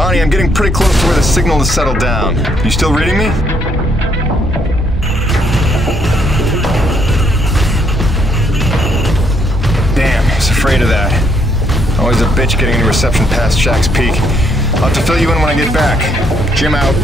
Bonnie, I'm getting pretty close to where the signal has settled down. You still reading me? Damn, I was afraid of that. Always a bitch getting any reception past Shack's Peak. I'll have to fill you in when I get back. Jim out.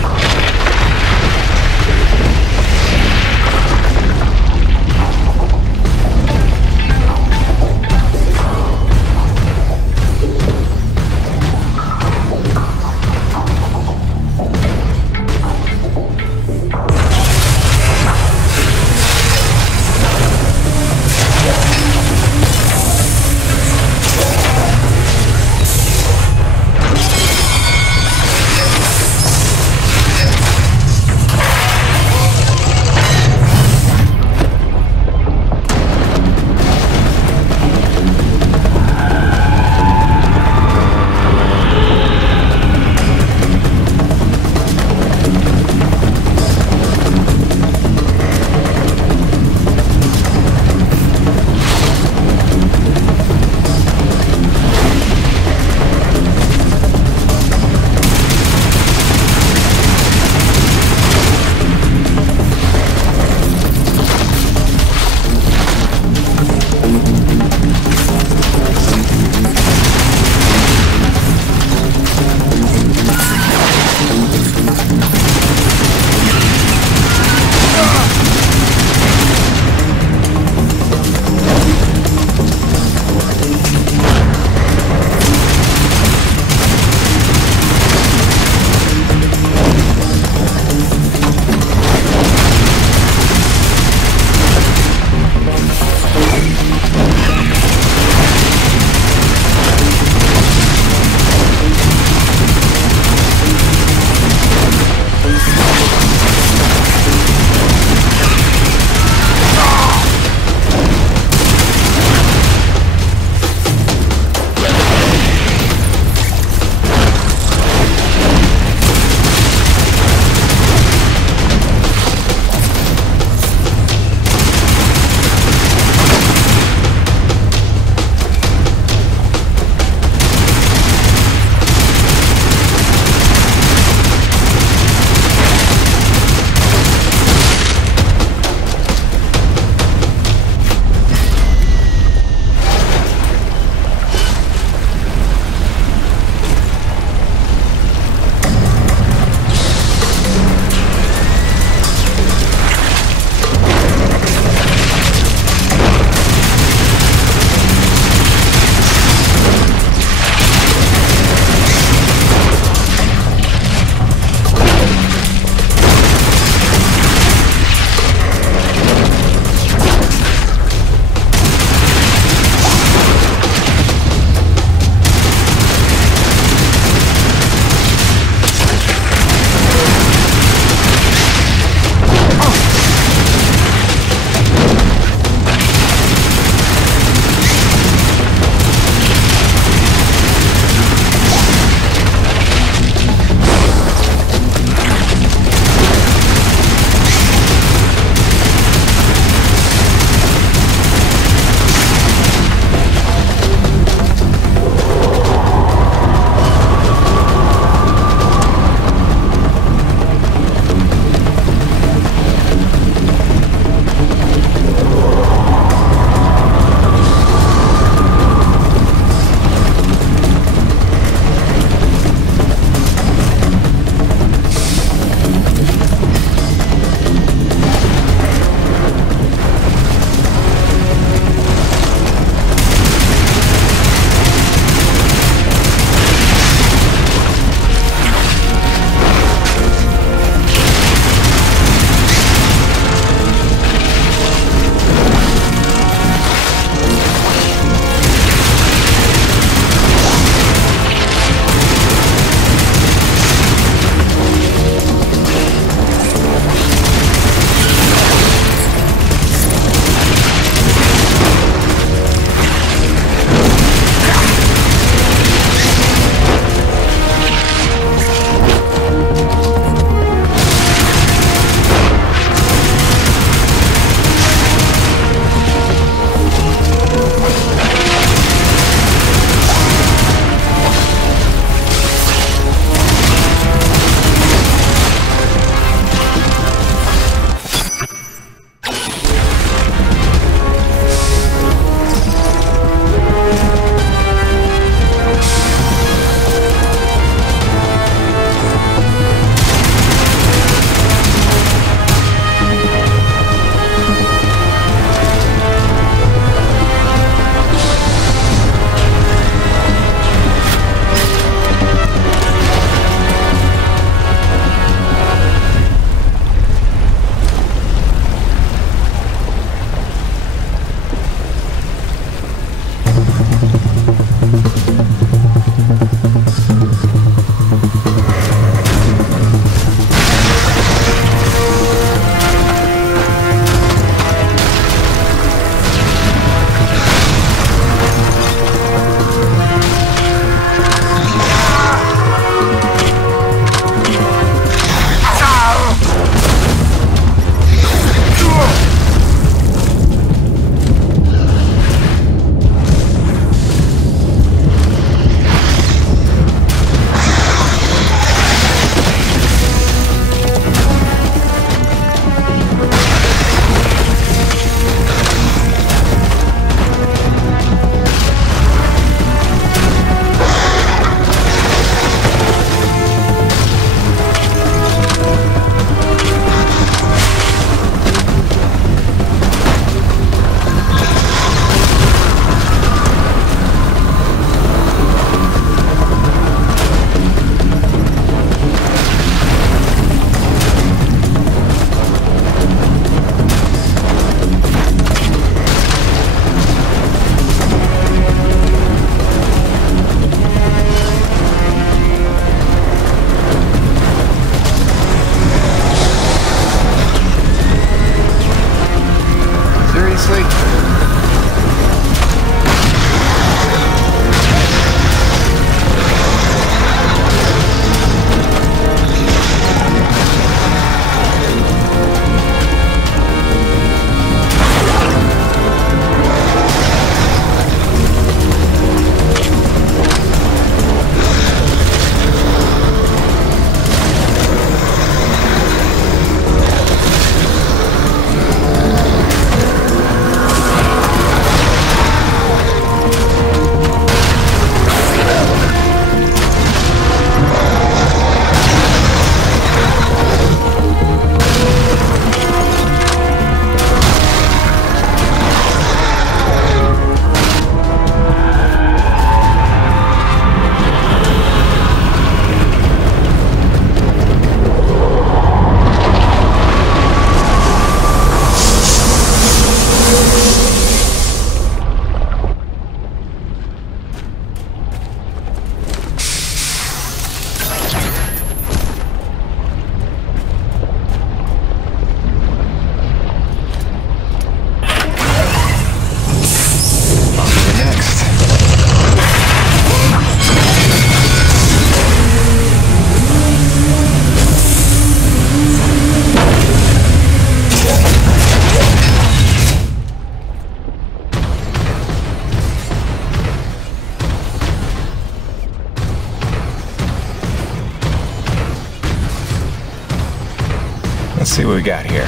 got here?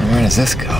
And where does this go?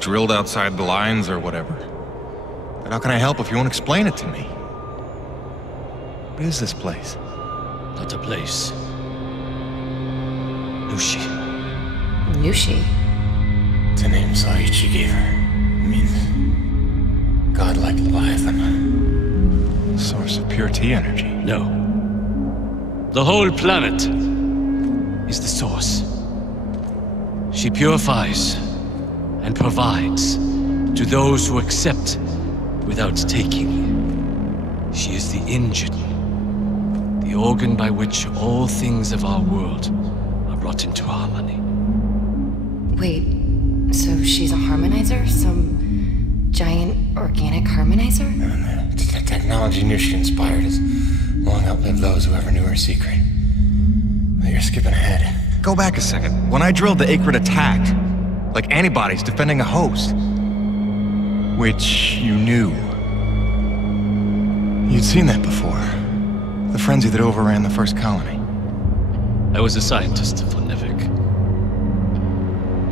Drilled outside the lines or whatever. But how can I help if you won't explain it to me? What is this place? Not a place. Nushi. Nushi? It's a name Saichi gave her. It means godlike Leviathan. Source of pure T energy. No. The whole planet is the source. She purifies and provides to those who accept without taking. She is the engine, the organ by which all things of our world are brought into harmony. Wait, so she's a harmonizer? Some giant organic harmonizer? The technology Nushi inspired has long outlived those who ever knew her secret. But you're skipping ahead. Go back a second. When I drilled, the Acrid attacked. Like antibodies defending a host. Which you knew. You'd seen that before. The frenzy that overran the first colony. I was a scientist for Nevik.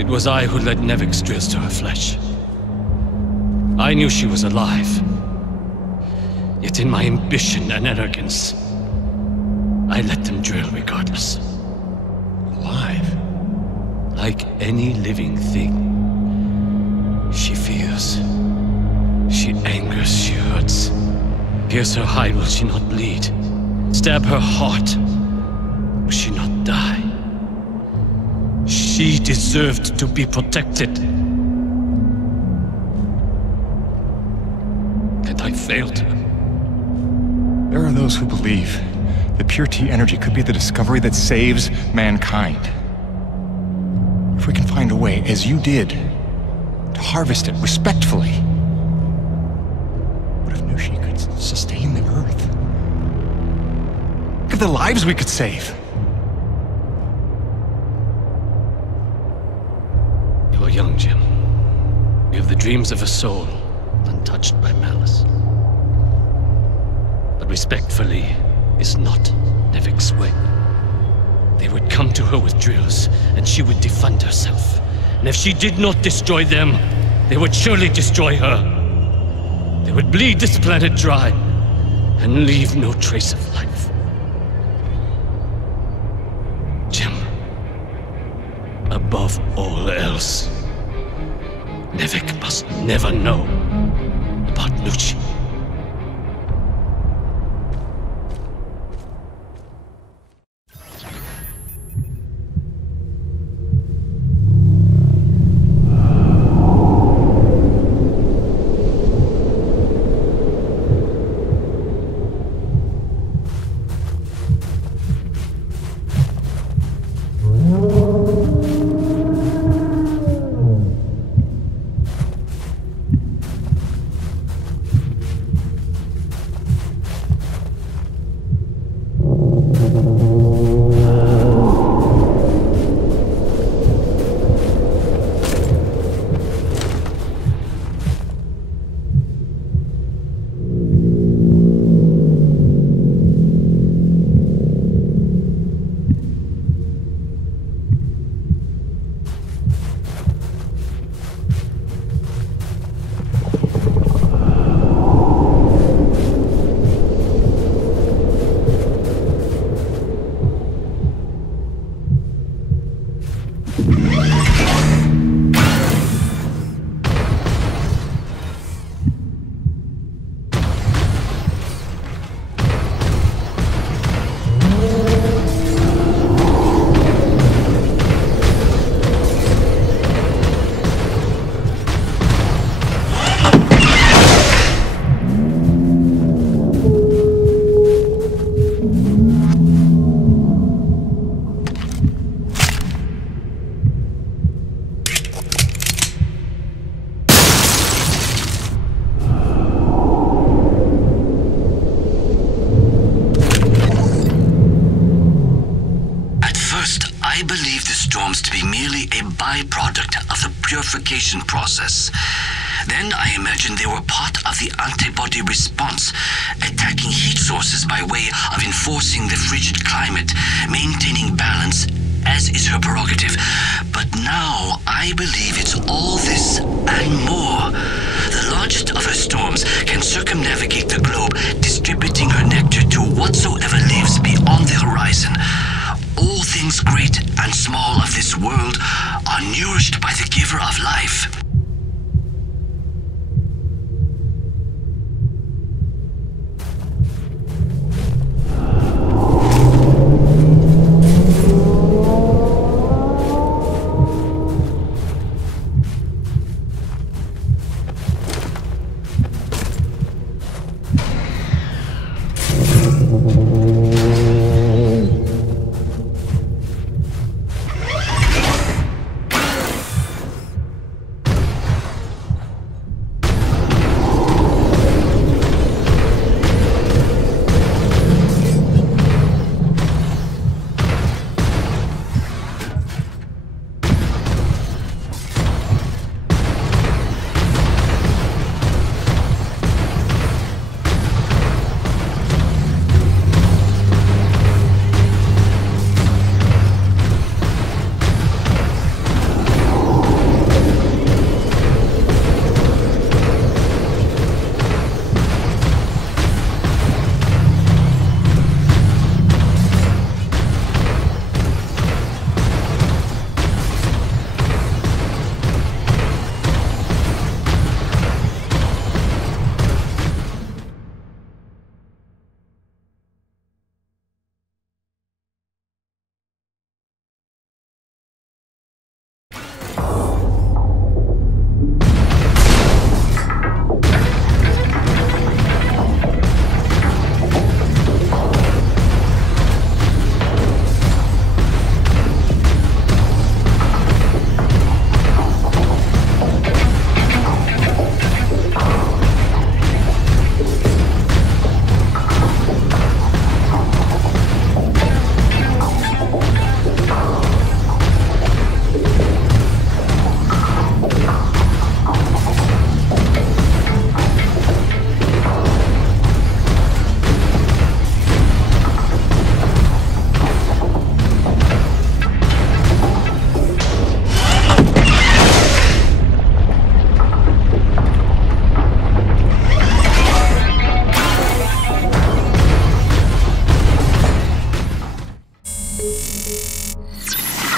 It was I who led Nevik's drills to her flesh. I knew she was alive. Yet in my ambition and arrogance, I let them drill regardless. Alive? Like any living thing. She fears. She angers, she hurts. Pierce her hide, will she not bleed? Stab her heart, will she not die? She deserved to be protected. And I failed her. There are those who believe that pure T energy could be the discovery that saves mankind. If we can find a way, as you did, to harvest it respectfully. What if Nushi could sustain the Earth? Look at the lives we could save. young, Jim. You have the dreams of a soul, untouched by malice. But respectfully is not Nevik's way. They would come to her with drills, and she would defend herself. And if she did not destroy them, they would surely destroy her. They would bleed this planet dry, and leave no trace of life. Jim, above all else, Nevik must never know about Nucci. Purification process. Then I imagined they were part of the antibody response, attacking heat sources by way of enforcing the frigid climate, maintaining balance, as is her prerogative. But now I believe it's all this and more. The largest of her storms can circumnavigate the globe, distributing her nectar to whatsoever lives beyond the horizon. All things great and small of this world are nourished by the giver of life.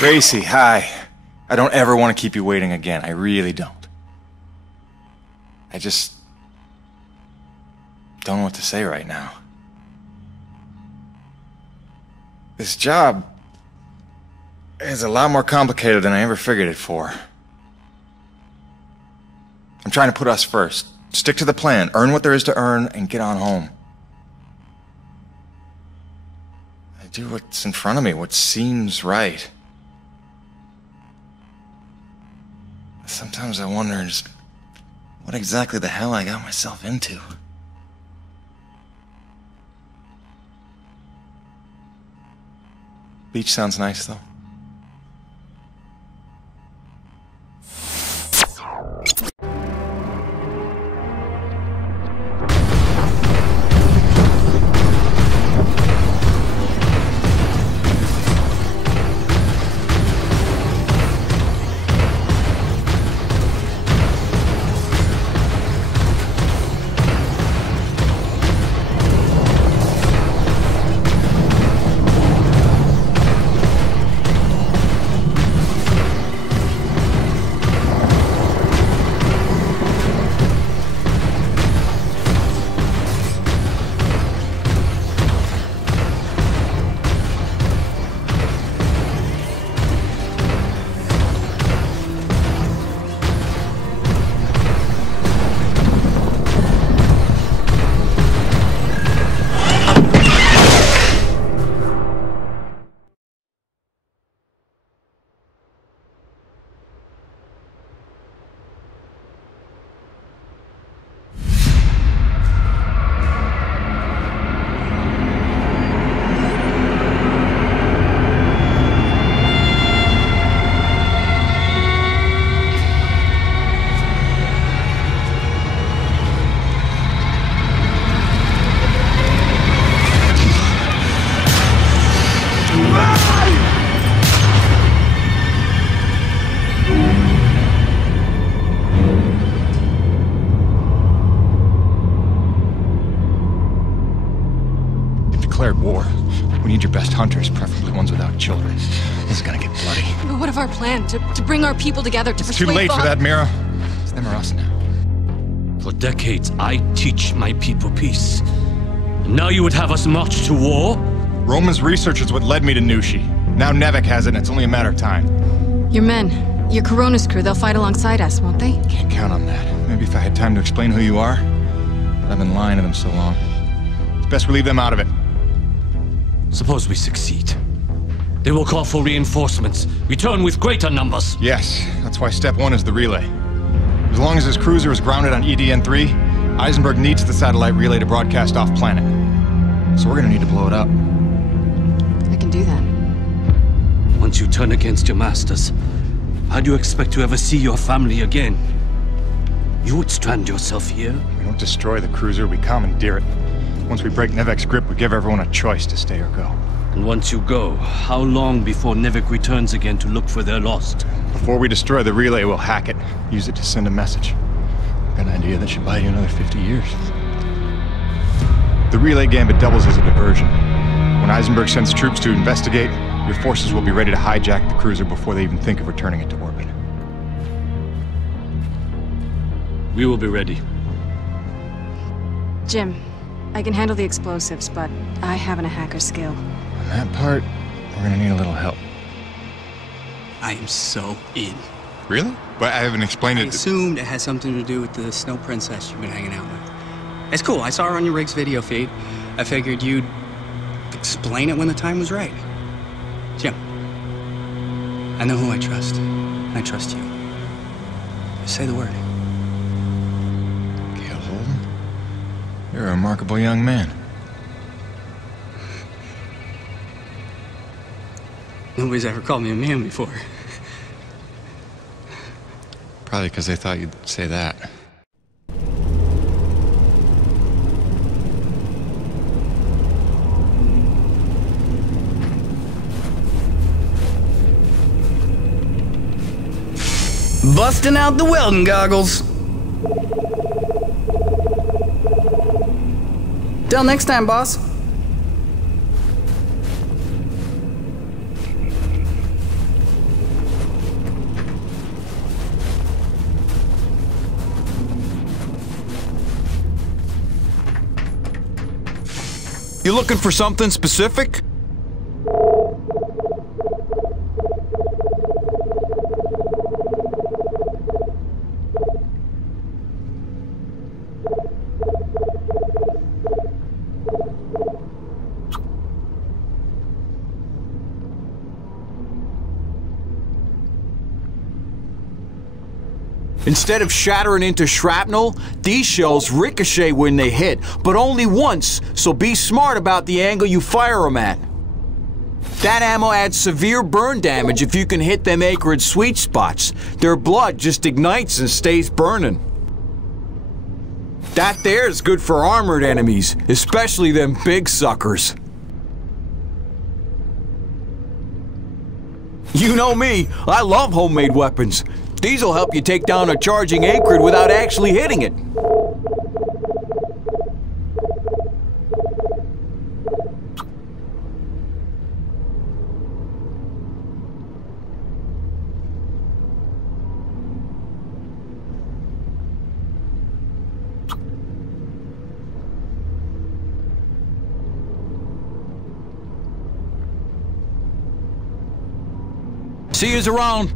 Gracie, hi. I don't ever want to keep you waiting again. I really don't. I just don't know what to say right now. This job is a lot more complicated than I ever figured it for. I'm trying to put us first. Stick to the plan, earn what there is to earn, and get on home. I do what's in front of me, what seems right. Sometimes I wonder just what exactly the hell I got myself into. Beach sounds nice, though. War. We need your best hunters, preferably ones without children. This is gonna get bloody. But what if our plan to bring our people together to It's persuade too late Bob? for that, Mira. It's them or us now. For decades, I teach my people peace. And now you would have us march to war? Roman's research is what led me to Nushi. Now Nevek has it, and it's only a matter of time. Your men, your Corona's crew, they'll fight alongside us, won't they? Can't count on that. Maybe if I had time to explain who you are. But I've been lying to them so long. It's best we leave them out of it. Suppose we succeed. They will call for reinforcements. Return with greater numbers. Yes, that's why step one is the relay. As long as his cruiser is grounded on EDN-3, Eisenberg needs the satellite relay to broadcast off-planet. So we're gonna need to blow it up. I can do that. Once you turn against your masters, how do you expect to ever see your family again? You would strand yourself here? We don't destroy the cruiser, we commandeer it. Once we break Nevek's grip, we give everyone a choice to stay or go. And once you go, how long before Nevek returns again to look for their lost? Before we destroy the relay, we'll hack it. Use it to send a message. Got an idea that should buy you another 50 years. The relay gambit doubles as a diversion. When Eisenberg sends troops to investigate, your forces will be ready to hijack the cruiser before they even think of returning it to orbit. We will be ready. Jim, I can handle the explosives, but I haven't a hacker skill. On that part, we're gonna need a little help. I am so in. Really? But I haven't explained I it. assumed it has something to do with the snow princess you've been hanging out with. It's cool, I saw her on your rig's video feed. I figured you'd explain it when the time was right. Jim, I know who I trust. And I trust you. Just say the word. Gail Holden? You're a remarkable young man. Nobody's ever called me a man before. Probably because they thought you'd say that. Busting out the welding goggles. Till next time, boss. You looking for something specific? Instead of shattering into shrapnel, these shells ricochet when they hit, but only once, so be smart about the angle you fire them at. That ammo adds severe burn damage if you can hit them acrid sweet spots. Their blood just ignites and stays burning. That there's good for armored enemies, especially them big suckers. You know me, I love homemade weapons. These will help you take down a charging acrid without actually hitting it. See yous around.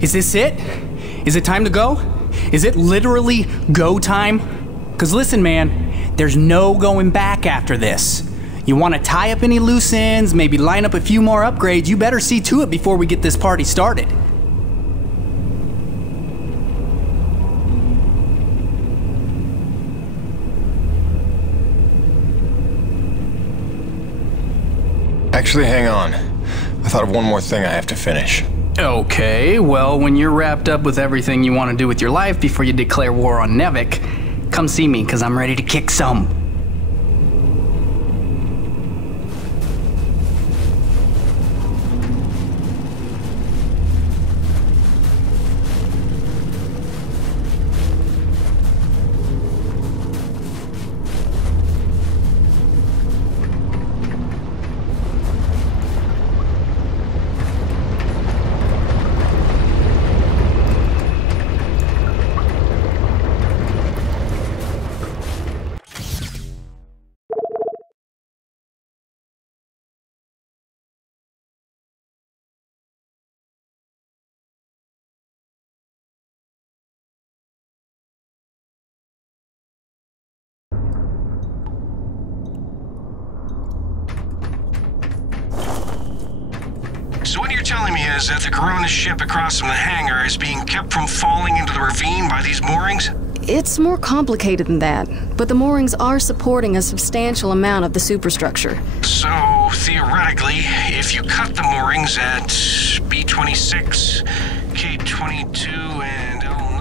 Is this it? Is it time to go? Is it literally go time? Because listen, man, there's no going back after this. You want to tie up any loose ends, maybe line up a few more upgrades, you better see to it before we get this party started. Actually, hang on. I thought of one more thing I have to finish. Okay, well, when you're wrapped up with everything you want to do with your life before you declare war on Nevik, come see me, because I'm ready to kick some. So what you're telling me is that the Corona ship across from the hangar is being kept from falling into the ravine by these moorings? It's more complicated than that, but the moorings are supporting a substantial amount of the superstructure. So, theoretically, if you cut the moorings at B26, K22, and L9...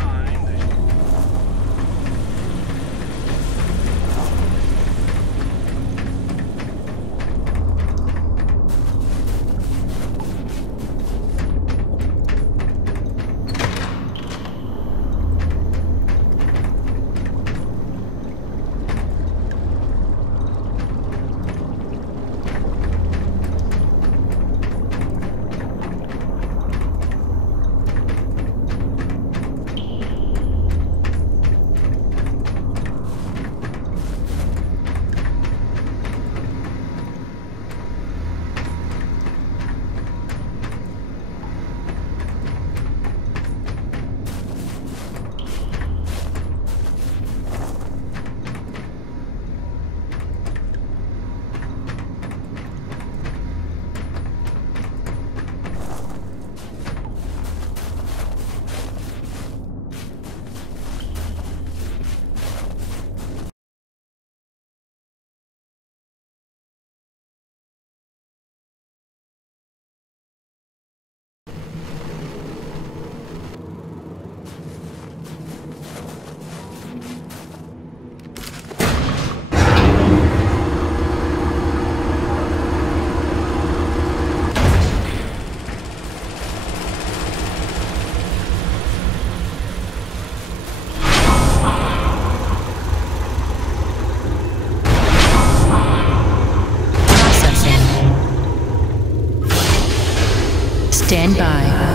Stand by.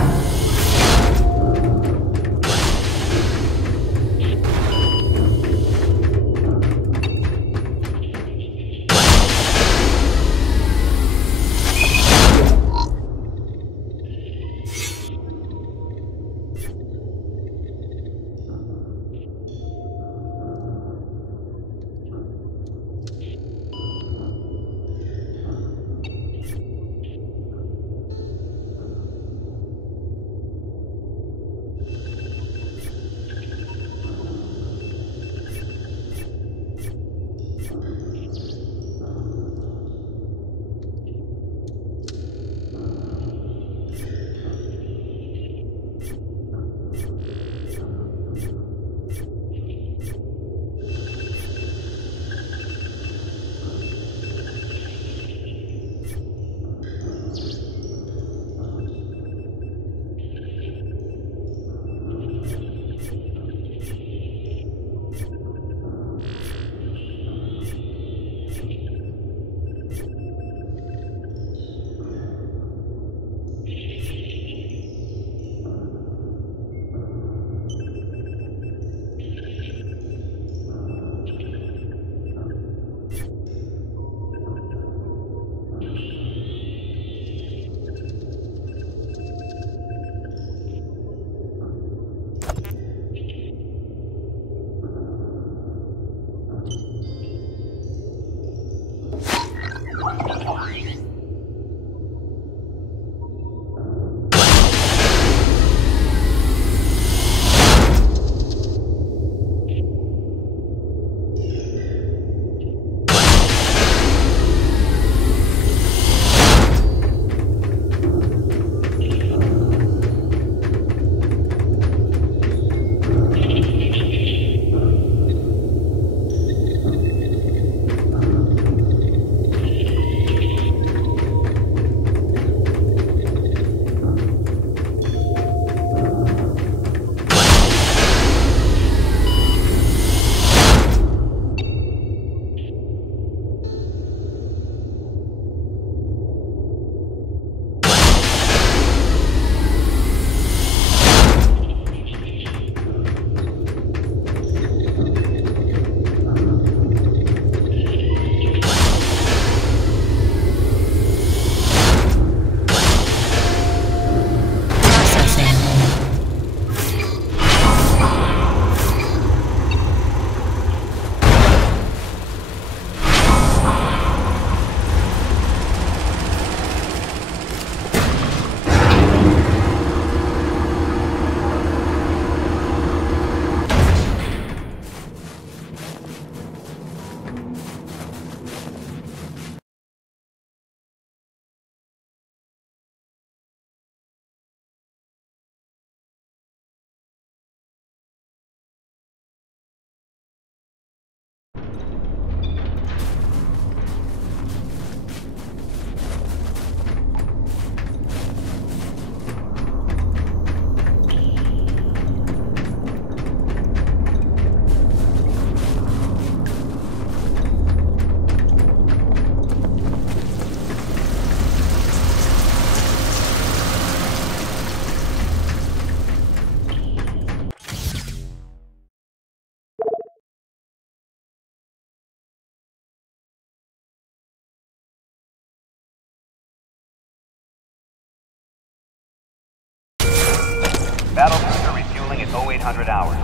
Battle cruiser refueling at 0800 hours.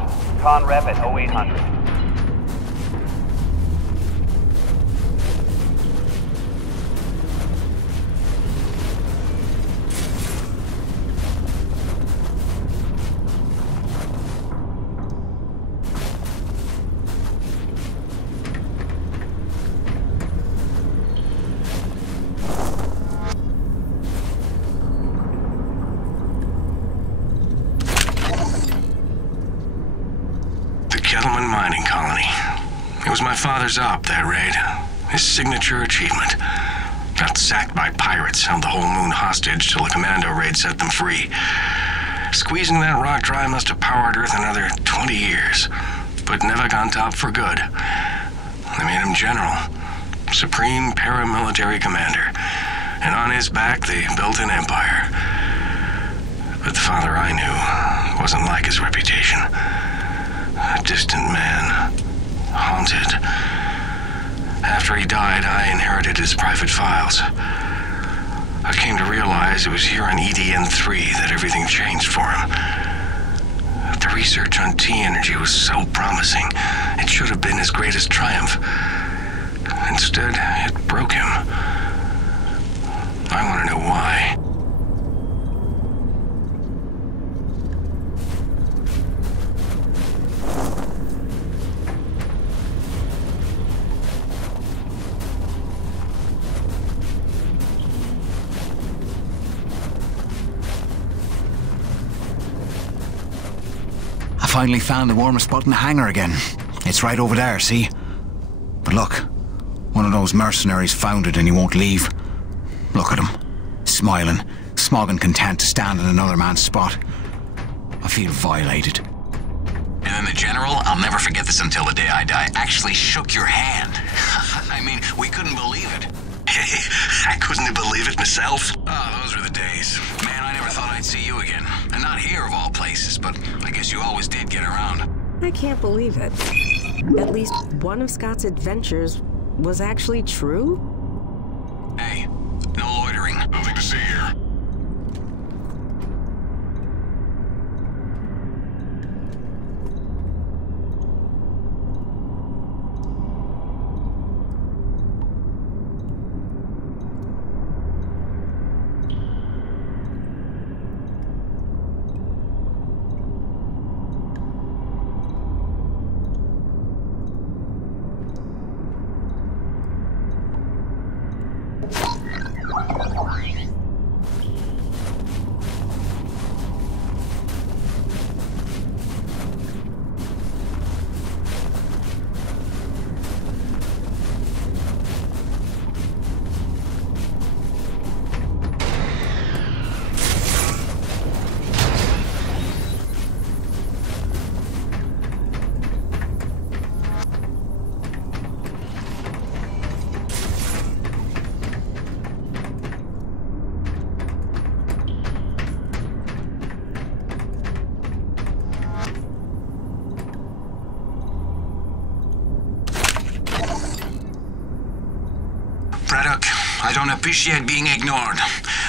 Con rep at 0800. Mining colony. It was my father's op, that raid. His signature achievement. Got sacked by pirates, held the whole moon hostage till a commando raid set them free. Squeezing that rock dry must have powered Earth another 20 years, but never gone top for good. They made him general, supreme paramilitary commander, and on his back they built an empire. I knew wasn't like his reputation. A distant man. Haunted. After he died, I inherited his private files. I came to realize it was here on EDN-3 that everything changed for him. The research on T-energy was so promising. It should have been his greatest triumph. Instead, it broke him. I want to know why. I finally found the warmest spot in the hangar again. It's right over there, see? But look, one of those mercenaries found it and he won't leave. Look at him, smiling, smug and content to stand in another man's spot. I feel violated. And then the general, I'll never forget this until the day I die, actually shook your hand. I mean, we couldn't believe it. I couldn't believe it myself. Oh, those were the days. Man, I never thought I'd see you again. And not here of all places, but I guess you always did get around. I can't believe it. At least one of Scott's adventures was actually true? Hey, no loitering. Nothing to see here. I don't appreciate being ignored.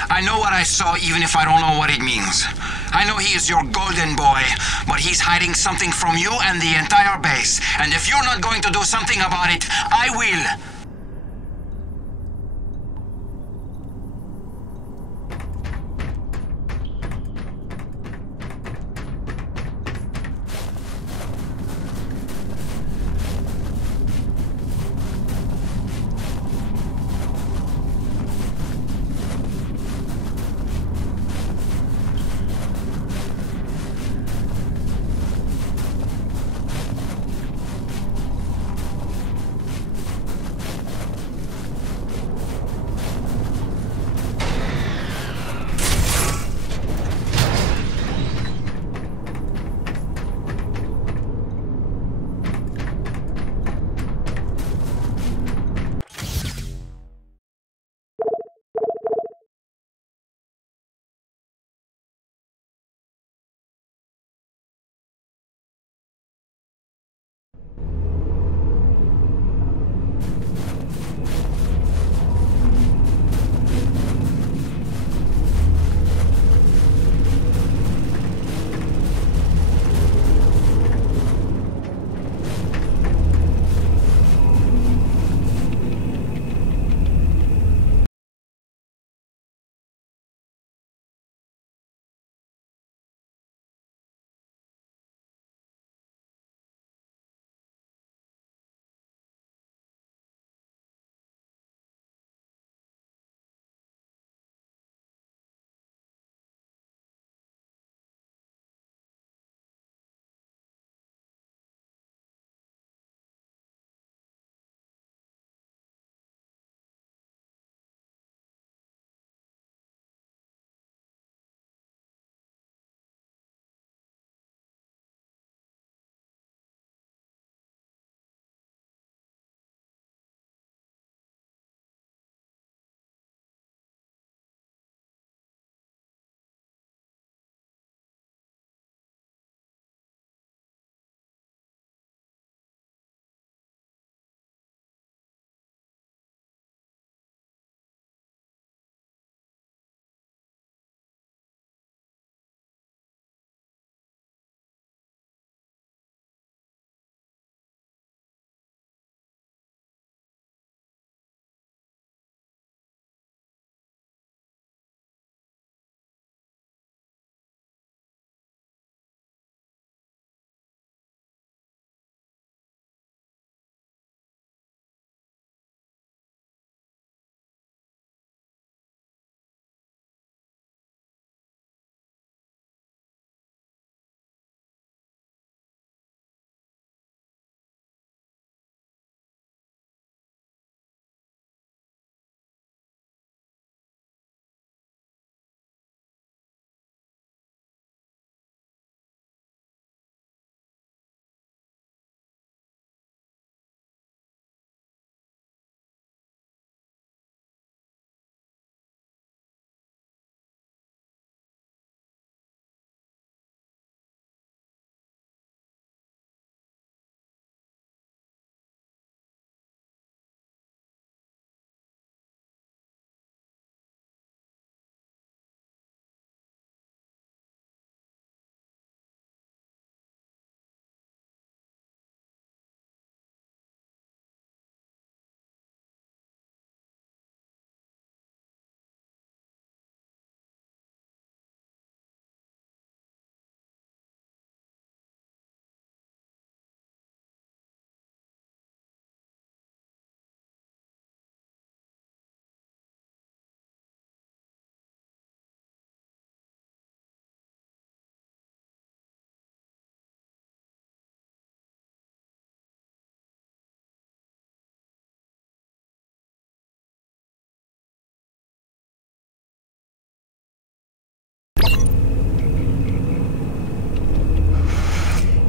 I know what I saw even if I don't know what it means. I know he is your golden boy, but he's hiding something from you and the entire base. And if you're not going to do something about it, I will.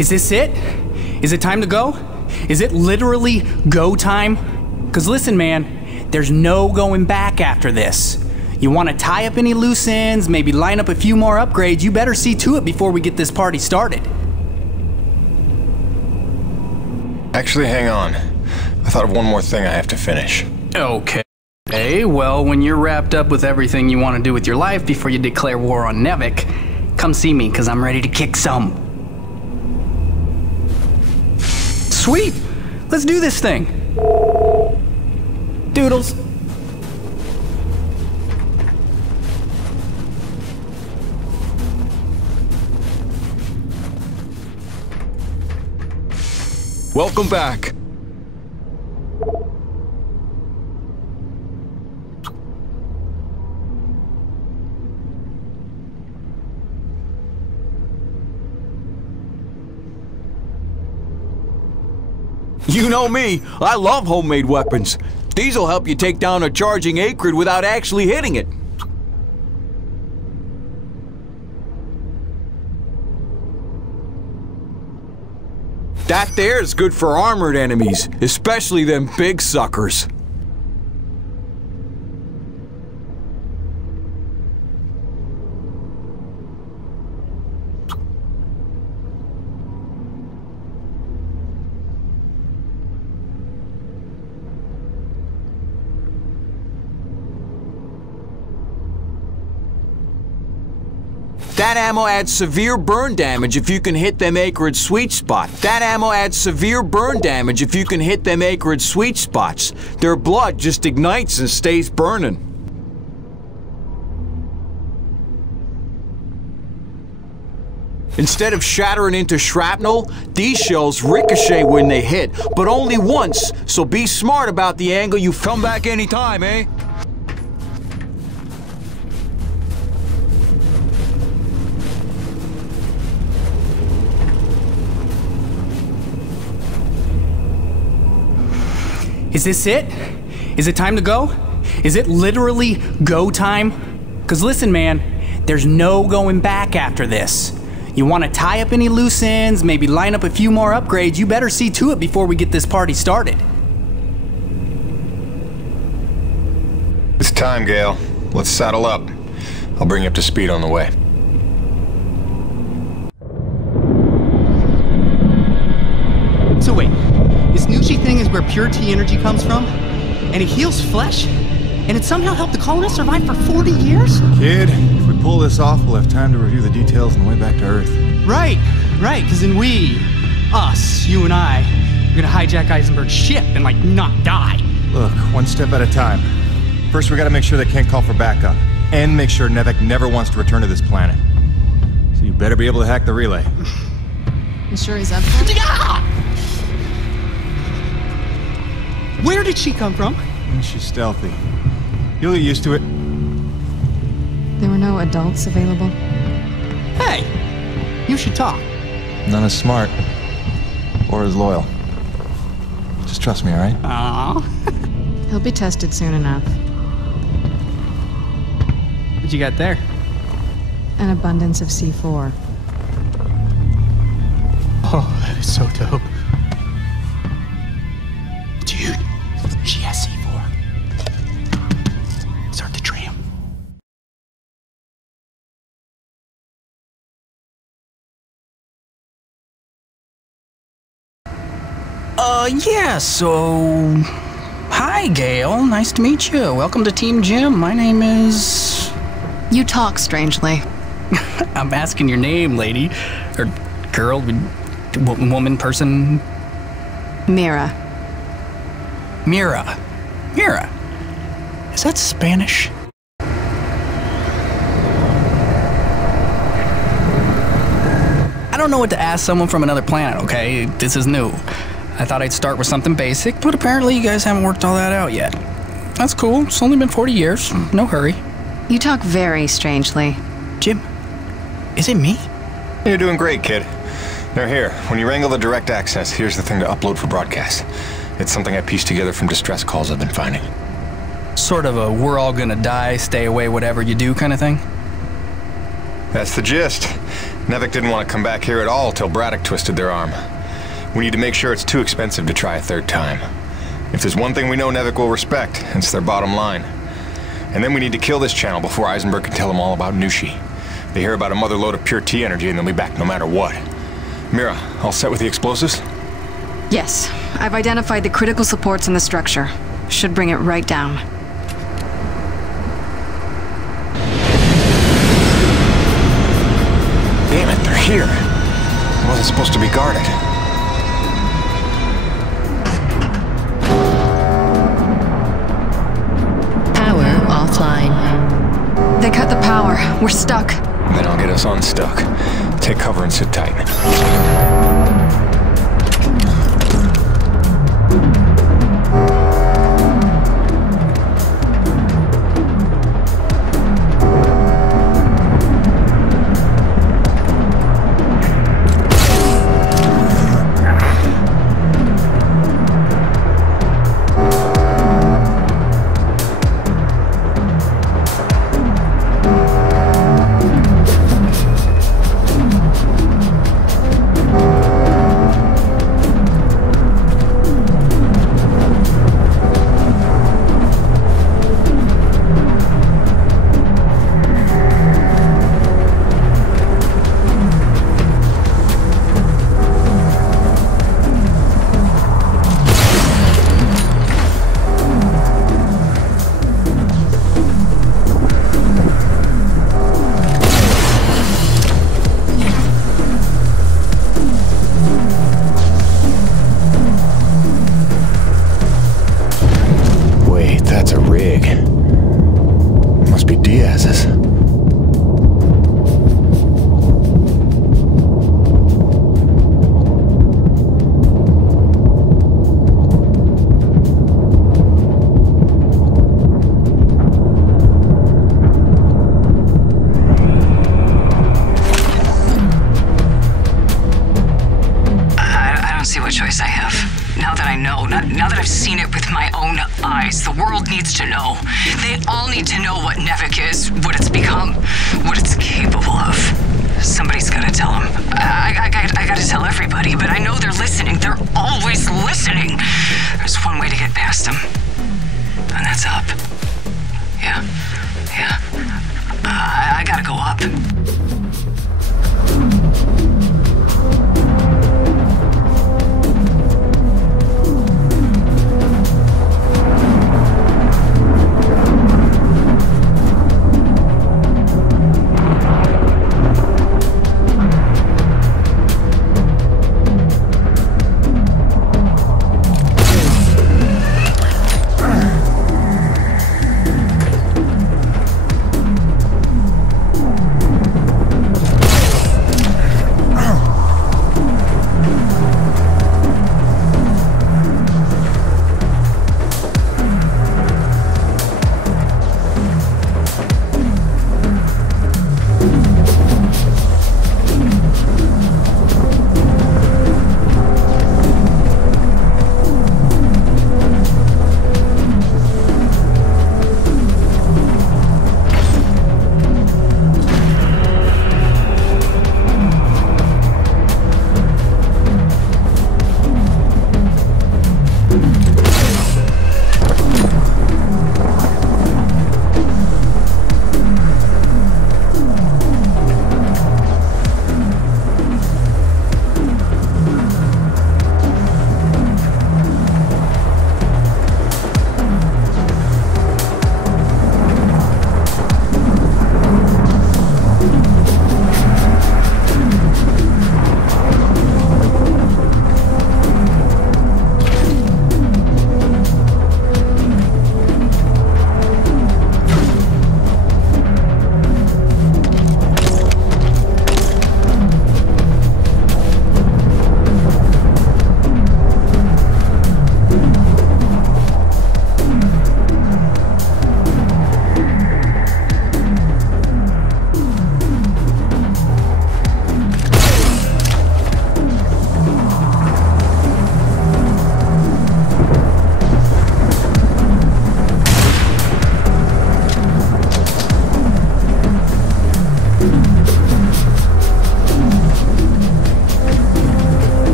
Is this it? Is it time to go? Is it literally go time? Because listen, man, there's no going back after this. You want to tie up any loose ends, maybe line up a few more upgrades, you better see to it before we get this party started. Actually, hang on. I thought of one more thing I have to finish. Okay. Hey, well, when you're wrapped up with everything you want to do with your life before you declare war on Nevik, come see me, because I'm ready to kick some. Sweet! Let's do this thing! Doodles. Welcome back. You know me, I love homemade weapons. These'll help you take down a charging acrid without actually hitting it. That there's good for armored enemies, especially them big suckers. That ammo adds severe burn damage if you can hit them acrid sweet spot. That ammo adds severe burn damage if you can hit them acrid sweet spots. Their blood just ignites and stays burning. Instead of shattering into shrapnel, these shells ricochet when they hit, but only once, so be smart about the angle. You come back anytime, eh? Is this it? Is it time to go? Is it literally go time? Because listen, man, there's no going back after this. You want to tie up any loose ends, maybe line up a few more upgrades, you better see to it before we get this party started. It's time, Gale. Let's saddle up. I'll bring you up to speed on the way. So wait, this Nushi thing is where pure T energy comes from? And it heals flesh? And it somehow helped the colonists survive for 40 years? Kid, if we pull this off, we'll have time to review the details on the way back to Earth. Right, because then us, you and I, we're gonna hijack Eisenberg's ship and, like, not die. Look, one step at a time. First, we gotta make sure they can't call for backup. And make sure Nevik never wants to return to this planet. So you better be able to hack the relay. You sure he's up for it? Where did she come from? She's stealthy. You'll get used to it. There were no adults available? Hey, you should talk. None as smart. Or as loyal. Just trust me, alright? Aww. He'll be tested soon enough. What you got there? An abundance of C4. Oh, that is so dope. Dude, she has C4. Start the tram. Yeah, so... Hi, Gale. Nice to meet you. Welcome to Team Jim. My name is... You talk strangely. I'm asking your name, lady. Or girl, woman, person... Mira. Mira. Is that Spanish? I don't know what to ask someone from another planet, okay? This is new. I thought I'd start with something basic, but apparently you guys haven't worked all that out yet. That's cool. It's only been 40 years. No hurry. You talk very strangely. Jim, is it me? You're doing great, kid. Now here, when you wrangle the direct access, here's the thing to upload for broadcast. It's something I pieced together from distress calls I've been finding. Sort of a we're all gonna die, stay away, whatever you do kind of thing? That's the gist. Nevik didn't want to come back here at all till Braddock twisted their arm. We need to make sure it's too expensive to try a third time. If there's one thing we know Nevik will respect, it's their bottom line. And then we need to kill this channel before Eisenberg can tell them all about Nushi. They hear about a mother load of pure T energy and they'll be back no matter what. Mira, all set with the explosives? Yes. I've identified the critical supports in the structure. Should bring it right down. Damn it, they're here. It wasn't supposed to be guarded. Power offline. They cut the power. We're stuck. Then I'll get us unstuck. Take cover and sit tight.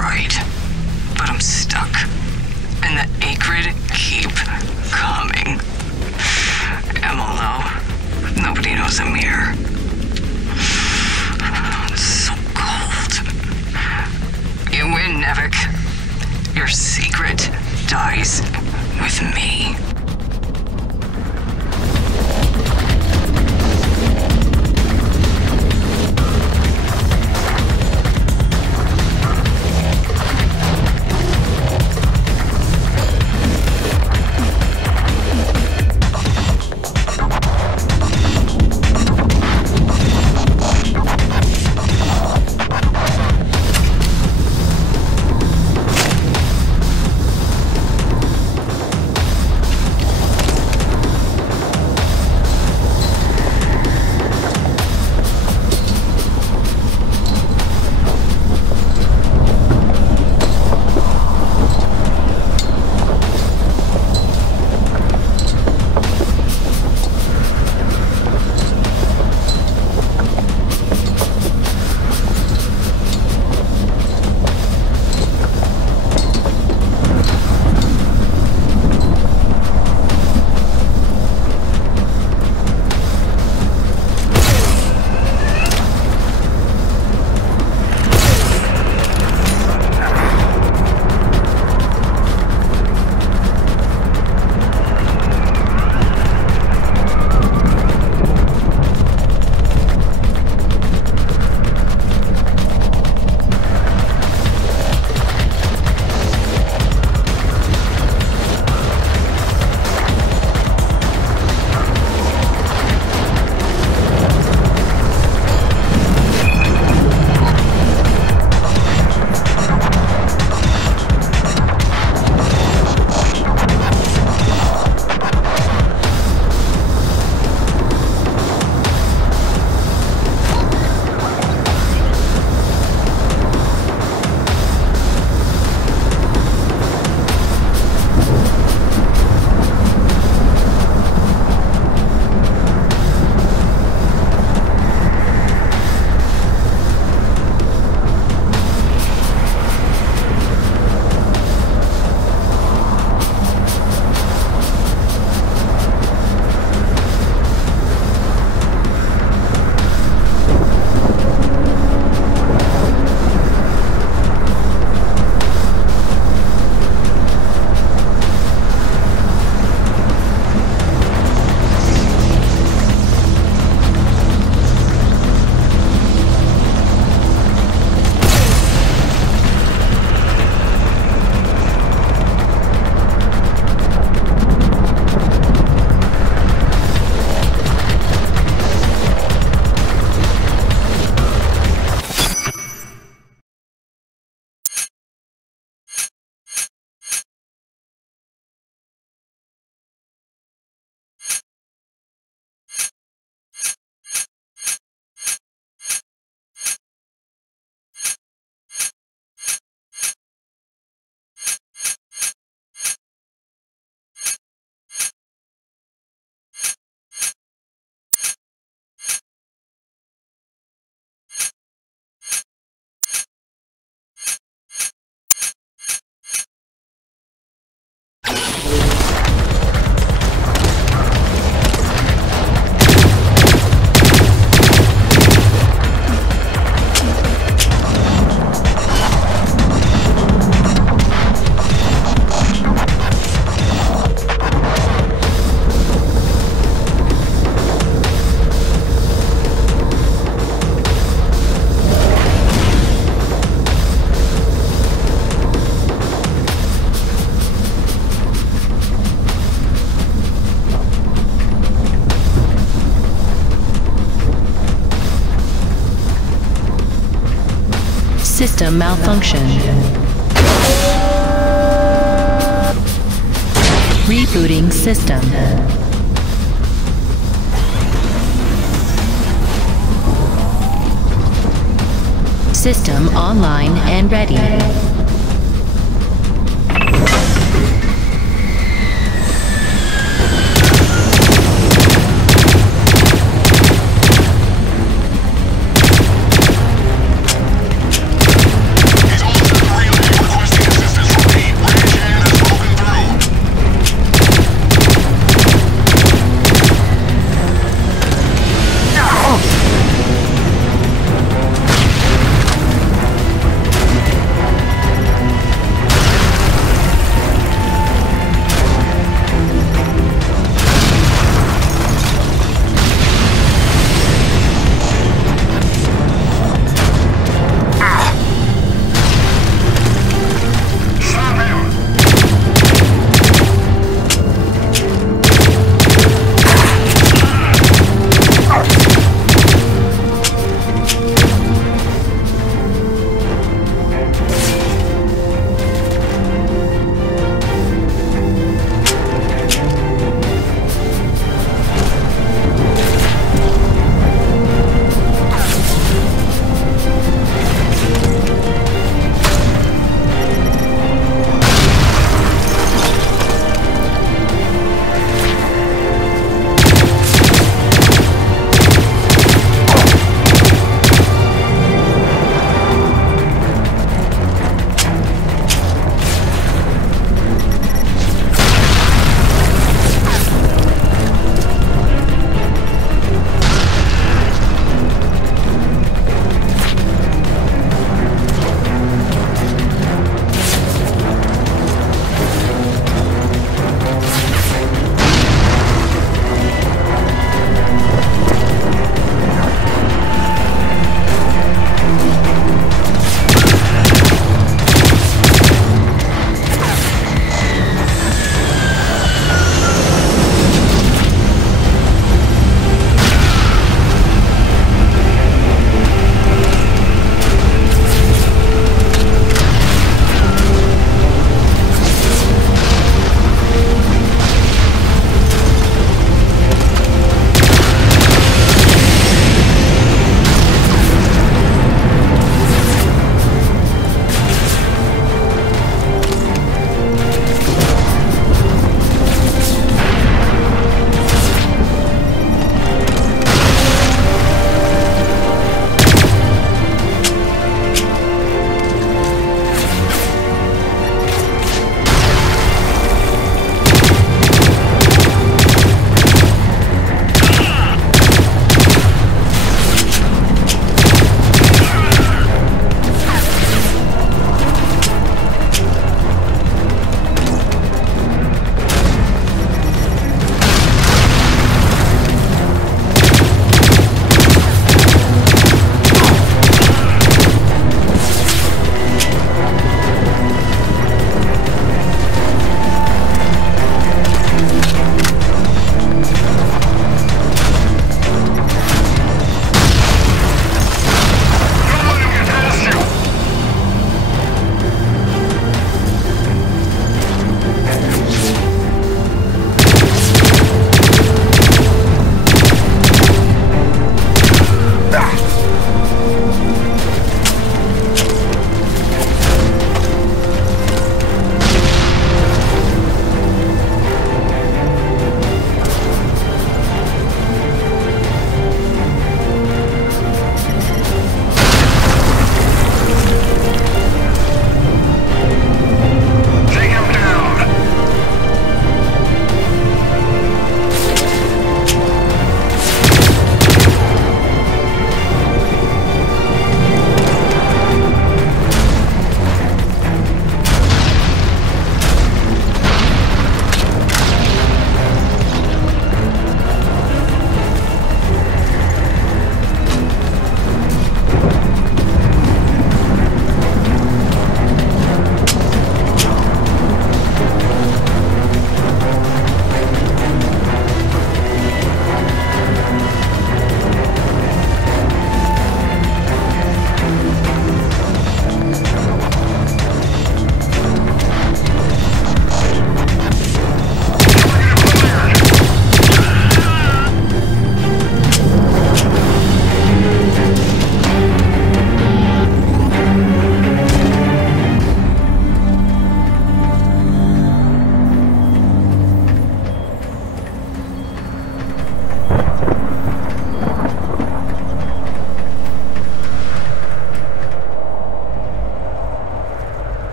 right. But I'm stuck. And the acrid keep coming. Emil, though, nobody knows I'm here. It's so cold. You win, Nevik. Your secret dies with me. System malfunction. Rebooting system. System online and ready. He's also the real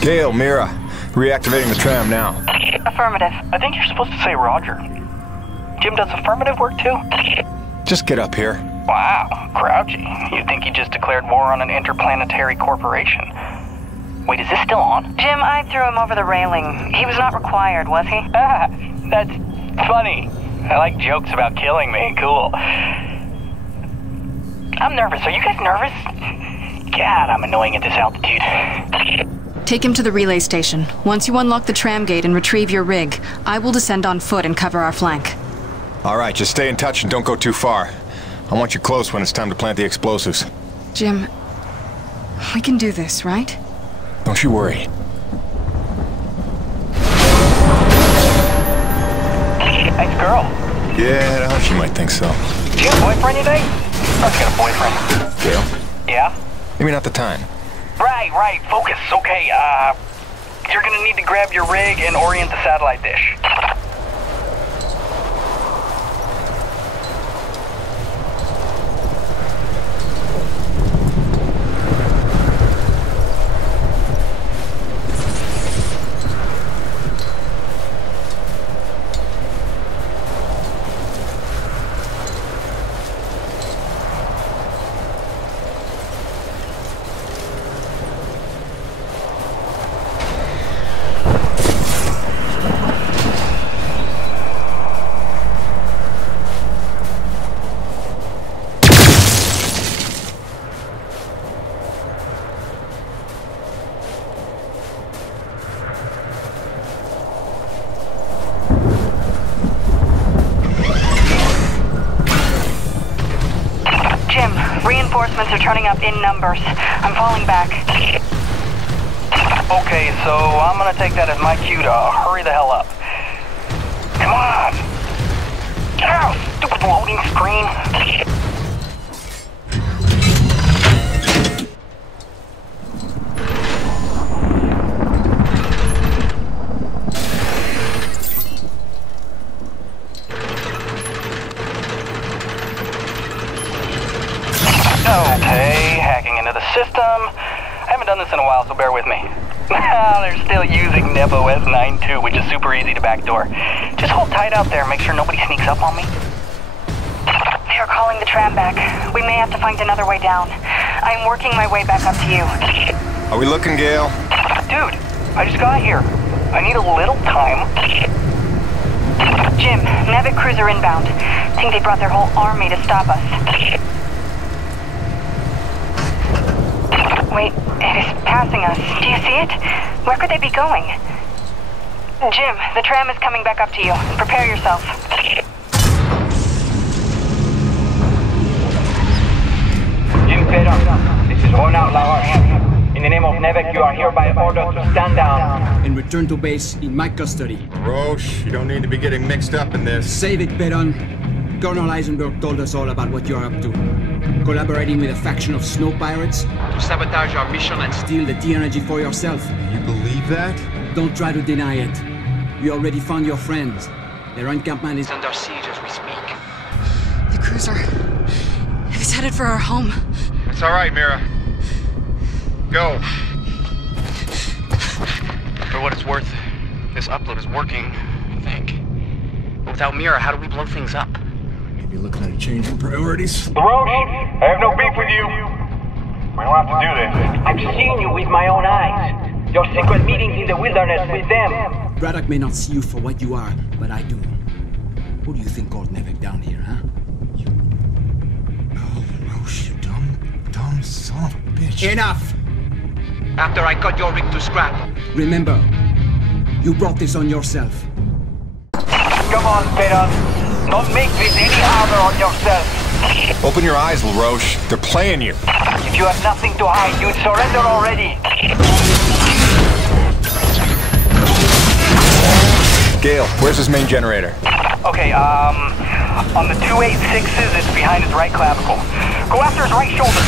Gale, Mira, reactivating the tram now. Affirmative. I think you're supposed to say Roger. Jim does affirmative work too? Just get up here. Wow, grouchy. You'd think he just declared war on an interplanetary corporation. Wait, is this still on? Jim, I threw him over the railing. He was not required, was he? Ah, that's funny. I like jokes about killing me. Cool. I'm nervous. Are you guys nervous? God, I'm annoying at this altitude. Take him to the relay station. Once you unlock the tram gate and retrieve your rig, I will descend on foot and cover our flank. All right, just stay in touch and don't go too far. I want you close when it's time to plant the explosives. Jim, we can do this, right? Don't you worry. Nice girl. Yeah, she might think so. Do you have a boyfriend, you think? I've got a boyfriend. Gale? Yeah? Maybe not the time. Right. Focus. Okay, you're gonna need to grab your rig and orient the satellite dish. Reinforcements are turning up in numbers. I'm falling back. Okay, so I'm gonna take that as my cue to hurry the hell up. Come on! Ow! Stupid loading screen! Okay, hacking into the system. I haven't done this in a while, so bear with me. They're still using NevOS 9.2, which is super easy to backdoor. Just hold tight out there, make sure nobody sneaks up on me. They are calling the tram back. We may have to find another way down. I'm working my way back up to you. Are we looking, Gale? Dude, I just got here. I need a little time. Jim, Navic cruiser inbound. Think they brought their whole army to stop us. Wait, it is passing us. Do you see it? Where could they be going? Jim, the tram is coming back up to you. Prepare yourself. Jim Pedon, this is One Outlaw Army. In the name of Nevek, you are hereby ordered to stand down. And return to base in my custody. Roche, you don't need to be getting mixed up in this. Save it, Pedon. Colonel Eisenberg told us all about what you're up to. Collaborating with a faction of snow pirates to sabotage our mission and steal the T-energy for yourself. You believe that? Don't try to deny it. We already found your friends. Their encampment is under siege as we speak. The cruiser is headed for our home. It's all right, Mira. Go. For what it's worth, this upload is working, I think. But without Mira, how do we blow things up? Maybe looking at a change in priorities. Roche, I have no beef with you. We don't have to do this. I've seen you with my own eyes. Your secret meetings in the wilderness with them. Braddock may not see you for what you are, but I do. Who do you think called Nevek down here, huh? Oh, Roche, you dumb son of a bitch. Enough! After I cut your rig to scrap. Remember, you brought this on yourself. Come on, Pedon. Don't make this any harder on yourself. Open your eyes, LaRoche. They're playing you. If you had nothing to hide, you'd surrender already. Gale, where's his main generator? Okay, on the 286s, it's behind his right clavicle. Go after his right shoulder.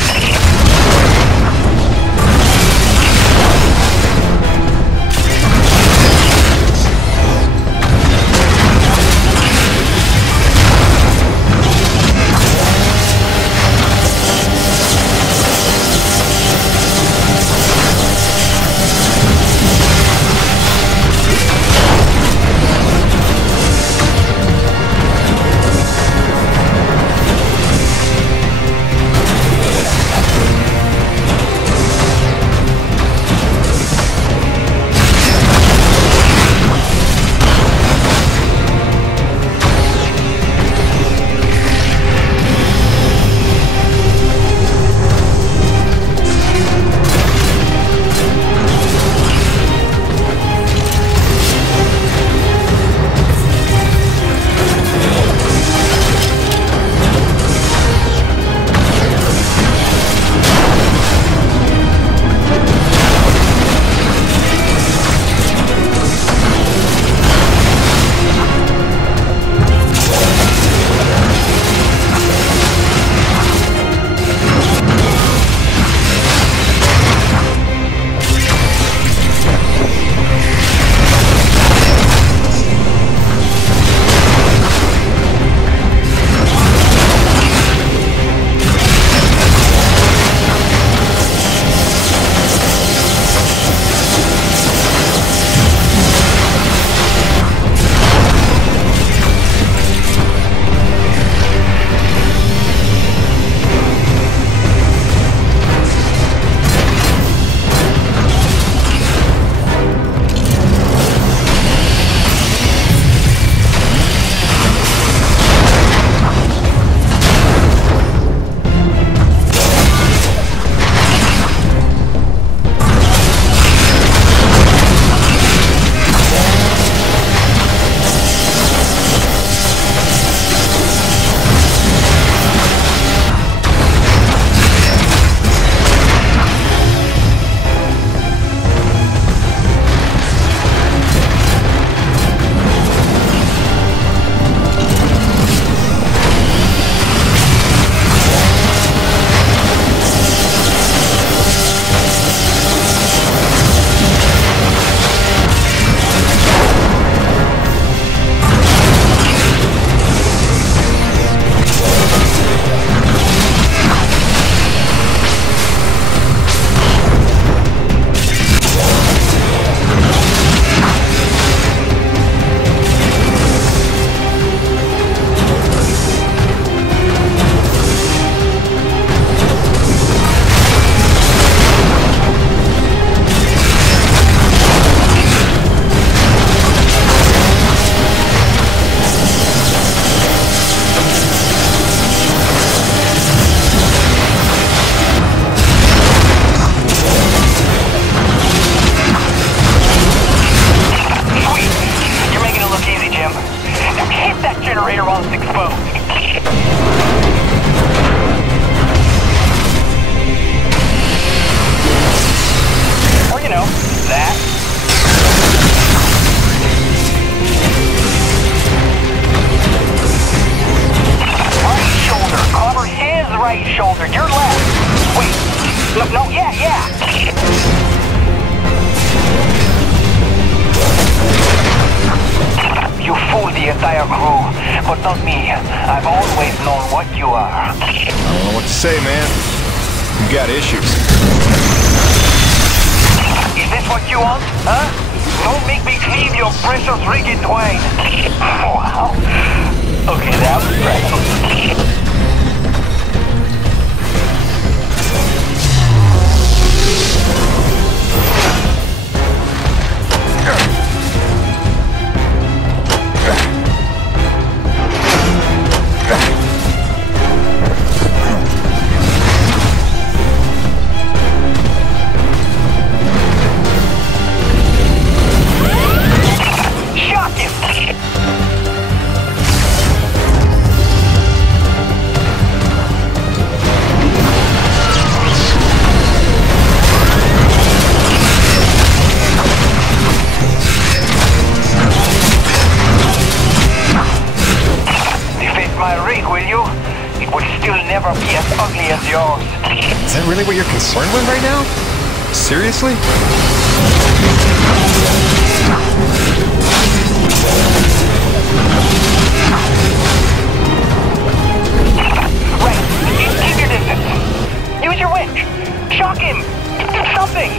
that? Right shoulder. Cover his right shoulder. Your left. Wait. No, yeah. You fooled the entire crew, but not me. I've always known what you are. I don't know what to say, man. You got issues. Is this what you want, huh? Don't make me cleave your precious rig in twain. Wow. Okay, that was right. Is that really what you're concerned with right now? Seriously? Right, keep your distance. Use your winch. Shock him. Something.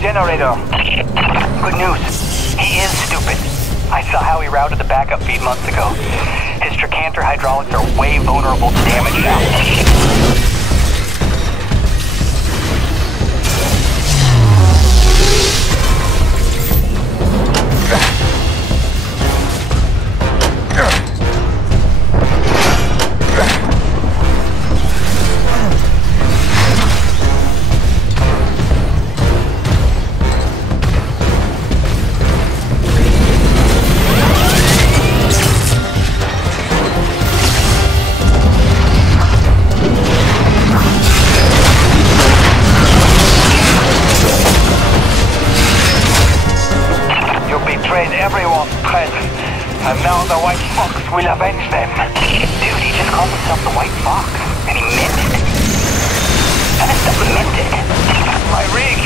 Generator. Good news. He is stupid. I saw how he routed the backup feed months ago. His trachanter hydraulics are way vulnerable to damage now. And now the White Fox will avenge them. Dude, he just called himself the White Fox. And he meant it. And it's meant it. My rig!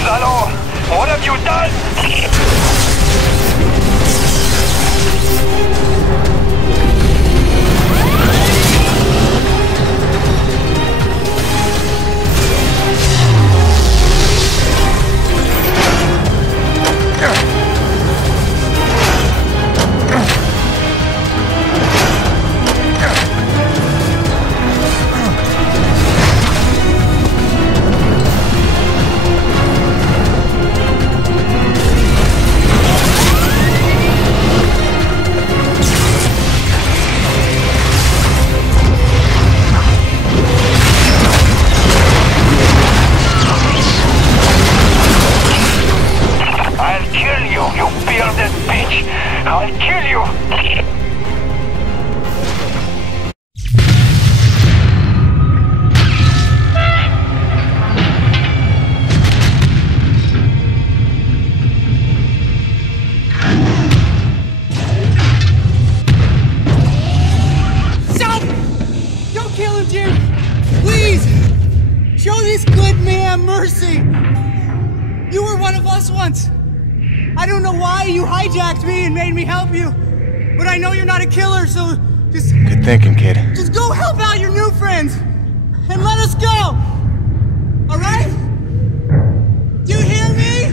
Salo, what have you done? mercy! You were one of us once. I don't know why you hijacked me and made me help you, but I know you're not a killer, so Good thinking, kid. Just go help out your new friends and let us go. All right? Do you hear me?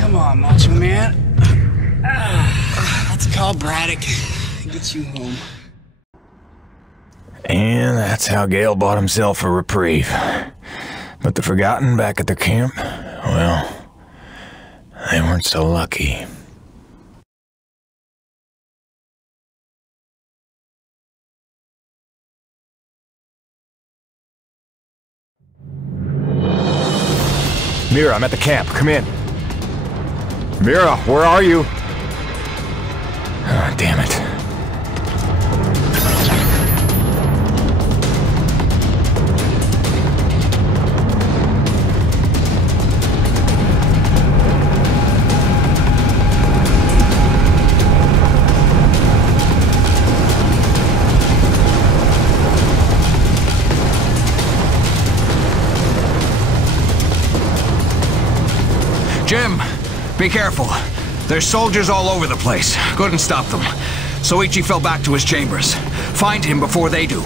Come on, Macho Man. Let's call Braddock. Get you home. And that's how Gale bought himself a reprieve. But the Forgotten back at their camp, well, they weren't so lucky. Mira, I'm at the camp. Come in. Mira, where are you? Oh, damn it. Jim, be careful. There's soldiers all over the place. Couldn't stop them. Soichi fell back to his chambers. Find him before they do.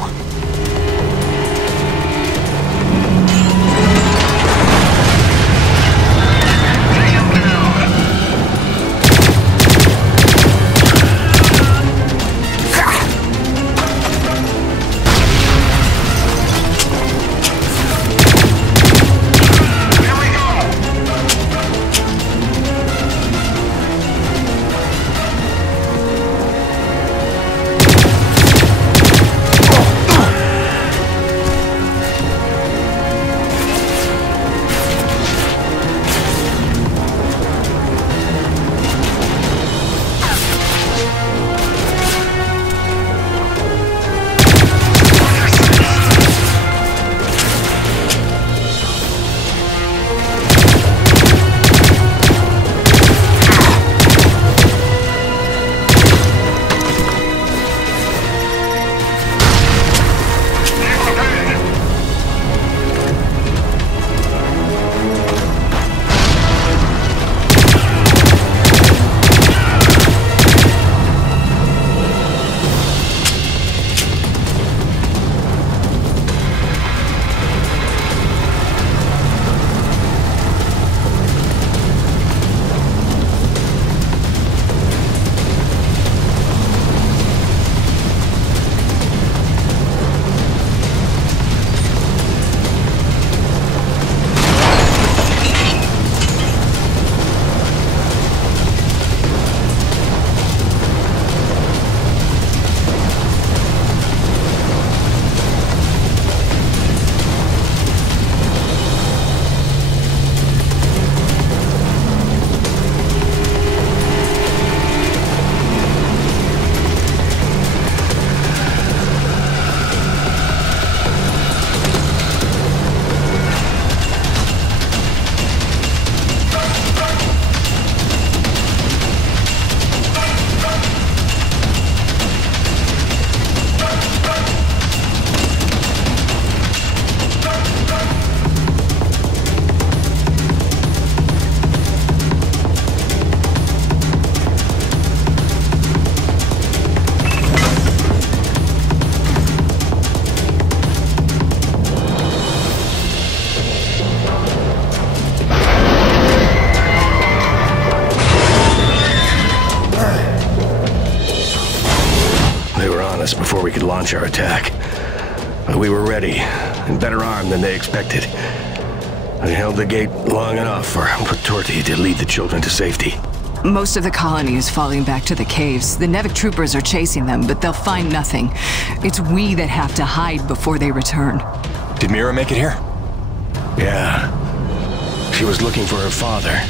Before we could launch our attack. But we were ready, and better armed than they expected. I held the gate long enough for Patorti to lead the children to safety. Most of the colony is falling back to the caves. The Nevik troopers are chasing them, but they'll find nothing. It's we that have to hide before they return. Did Mira make it here? Yeah. She was looking for her father.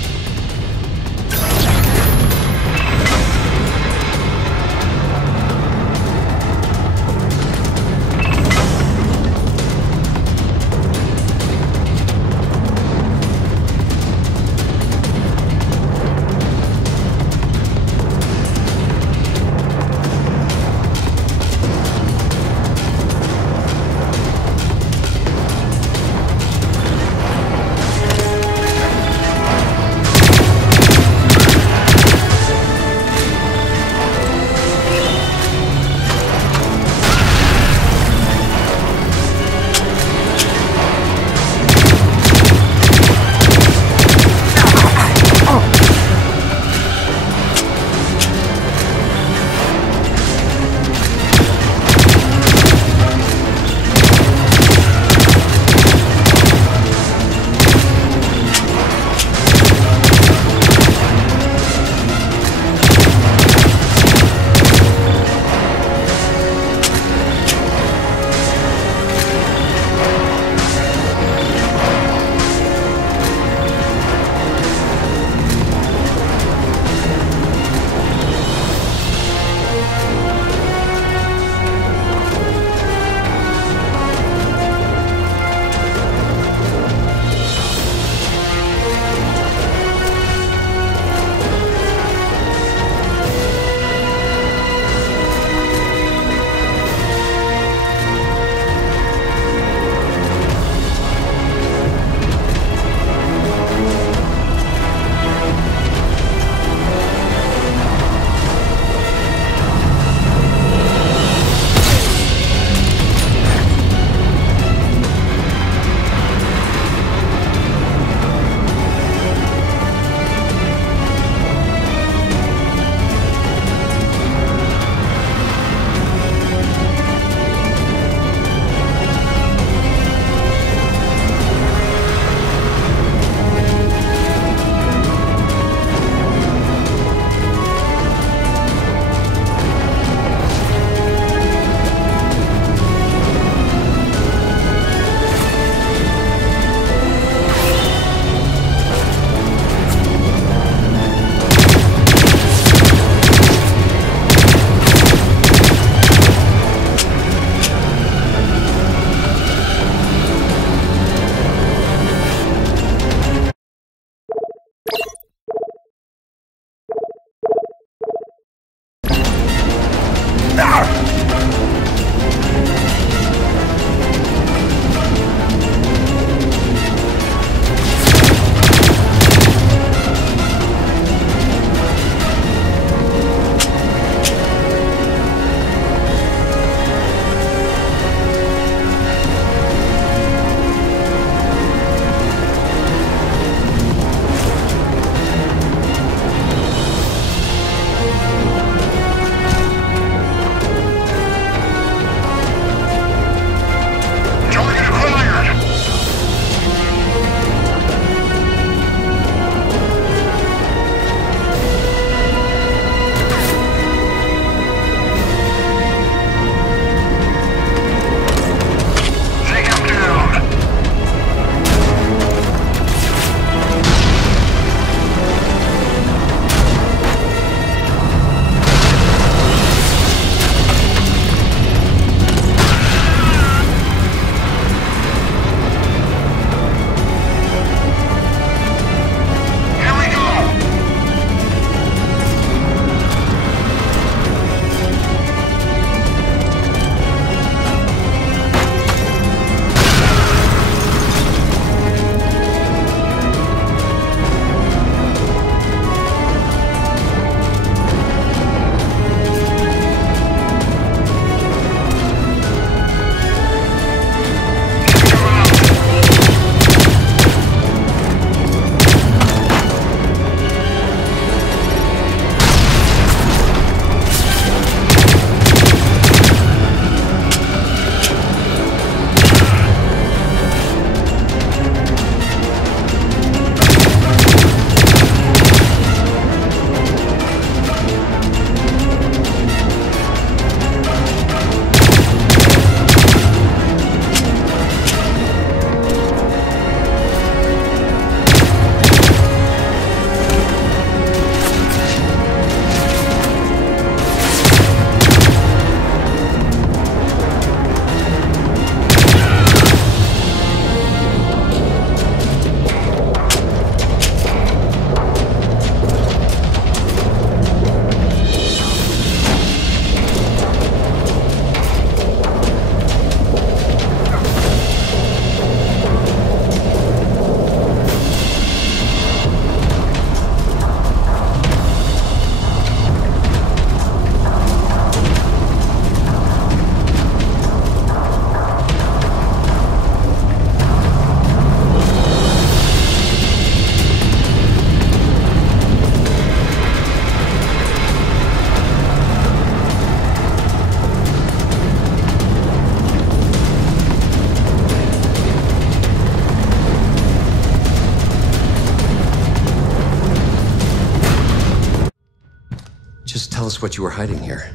Just tell us what you were hiding here.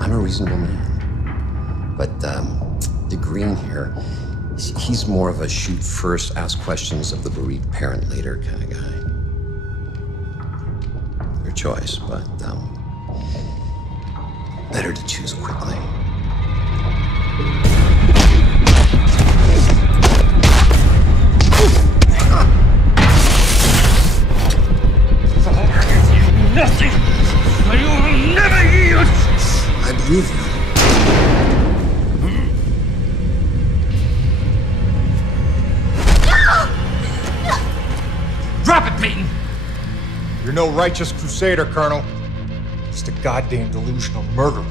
I'm a reasonable man. But, the Green here, he's more of a shoot first, ask questions of the bereaved parent later kind of guy. Your choice, but, better to choose quickly. Nothing! You will never yield! I believe you. Drop it, Peyton! You're no righteous crusader, Colonel. Just a goddamn delusional murderer.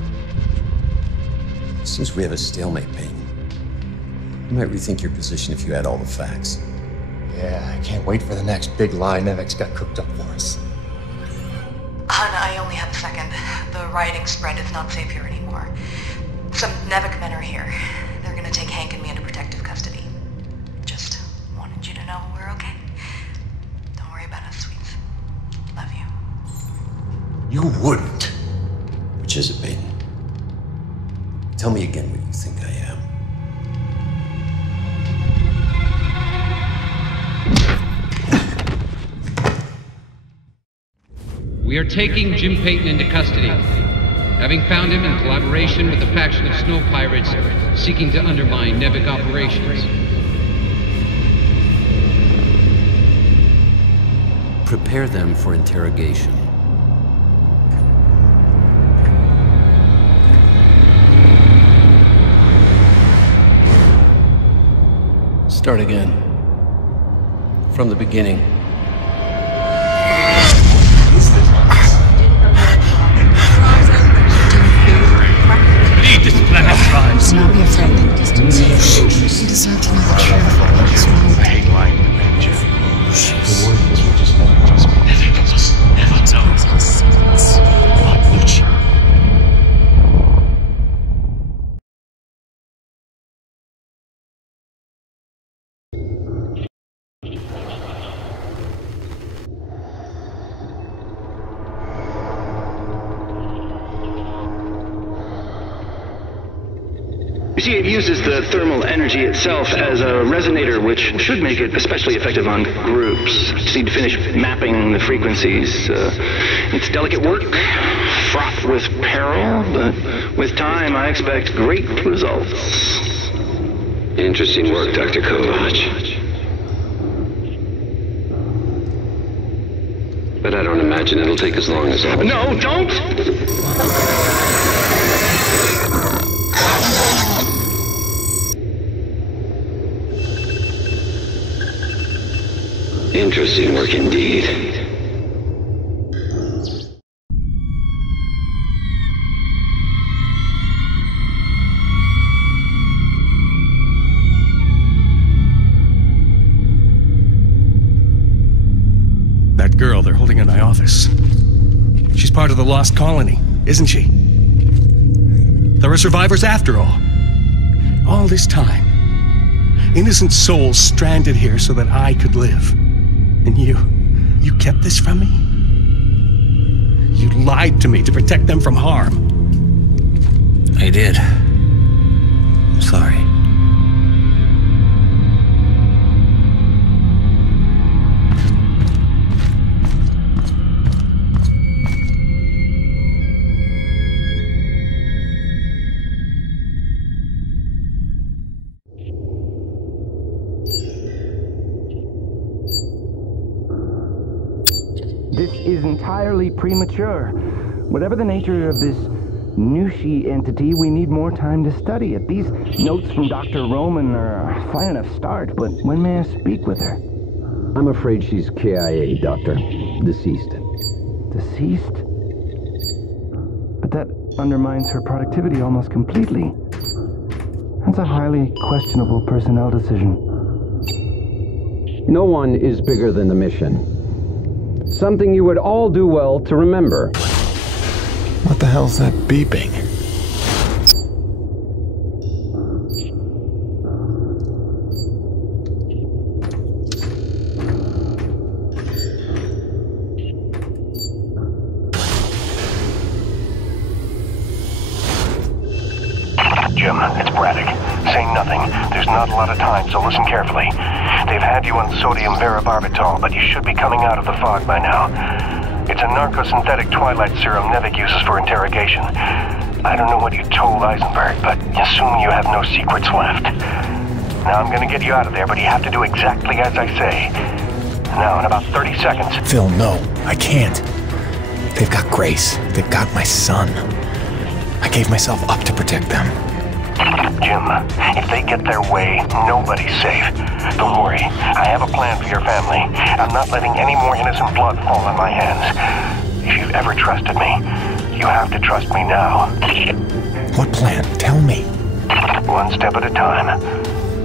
Seems we have a stalemate, Peyton. You might rethink your position if you had all the facts. Yeah, I can't wait for the next big lie Nevek's got cooked up for us. Hun, I only have a second. The rioting spread is not safe here anymore. Some Nevek men are here. They're gonna take Hank and me into protective custody. Just wanted you to know we're okay. Don't worry about us, sweets. Love you. You wouldn't. Which is it, Peyton? Tell me again what you think I am. We are taking Jim Peyton into custody, having found him in collaboration with a faction of snow pirates seeking to undermine Nevek operations. Prepare them for interrogation. Start again. From the beginning. Lead this planet, tribes. Do not be afraid. You deserve to know the truth. I hate lying to you. The word is we're just not trust me. Never know. You see, it uses the thermal energy itself as a resonator, which should make it especially effective on groups. Just need to finish mapping the frequencies. It's delicate work, fraught with peril, but with time I expect great results. Interesting work, Dr. Kovac. But I don't imagine it'll take as long as all. No, don't! Interesting work indeed. That girl they're holding in my office. She's part of the lost colony, isn't she? There are survivors after all. All this time. Innocent souls stranded here so that I could live. And you kept this from me? You lied to me to protect them from harm. I did. I'm sorry. This is entirely premature. Whatever the nature of this Nushi entity, we need more time to study it. These notes from Dr. Roman are a fine enough start, but when may I speak with her? I'm afraid she's KIA, Doctor. Deceased. Deceased? But that undermines her productivity almost completely. That's a highly questionable personnel decision. No one is bigger than the mission. Something you would all do well to remember. What the hell's that beeping? Jim, it's Braddock. Say nothing. There's not a lot of time, so listen carefully. They've had you on sodium varibarbital, but you should be coming out of the fog by now. It's a narcosynthetic twilight serum Nevik uses for interrogation. I don't know what you told Eisenberg, but assume you have no secrets left. Now I'm gonna get you out of there, but you have to do exactly as I say. Now, in about 30 seconds... Phil, no, I can't. They've got Grace. They've got my son. I gave myself up to protect them. Jim, if they get their way, nobody's safe. Don't worry, I have a plan for your family. I'm not letting any more innocent blood fall on my hands. If you've ever trusted me, you have to trust me now. What plan? Tell me. One step at a time.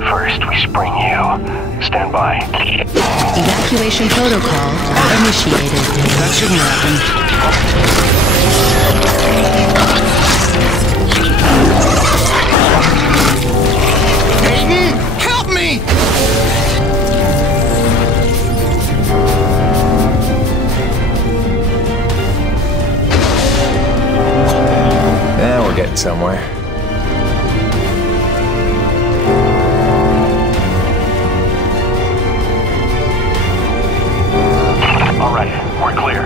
First, we spring you. Stand by. Evacuation protocol initiated. That shouldn't happen. Aiden, help me! Now we're getting somewhere. All right, we're clear.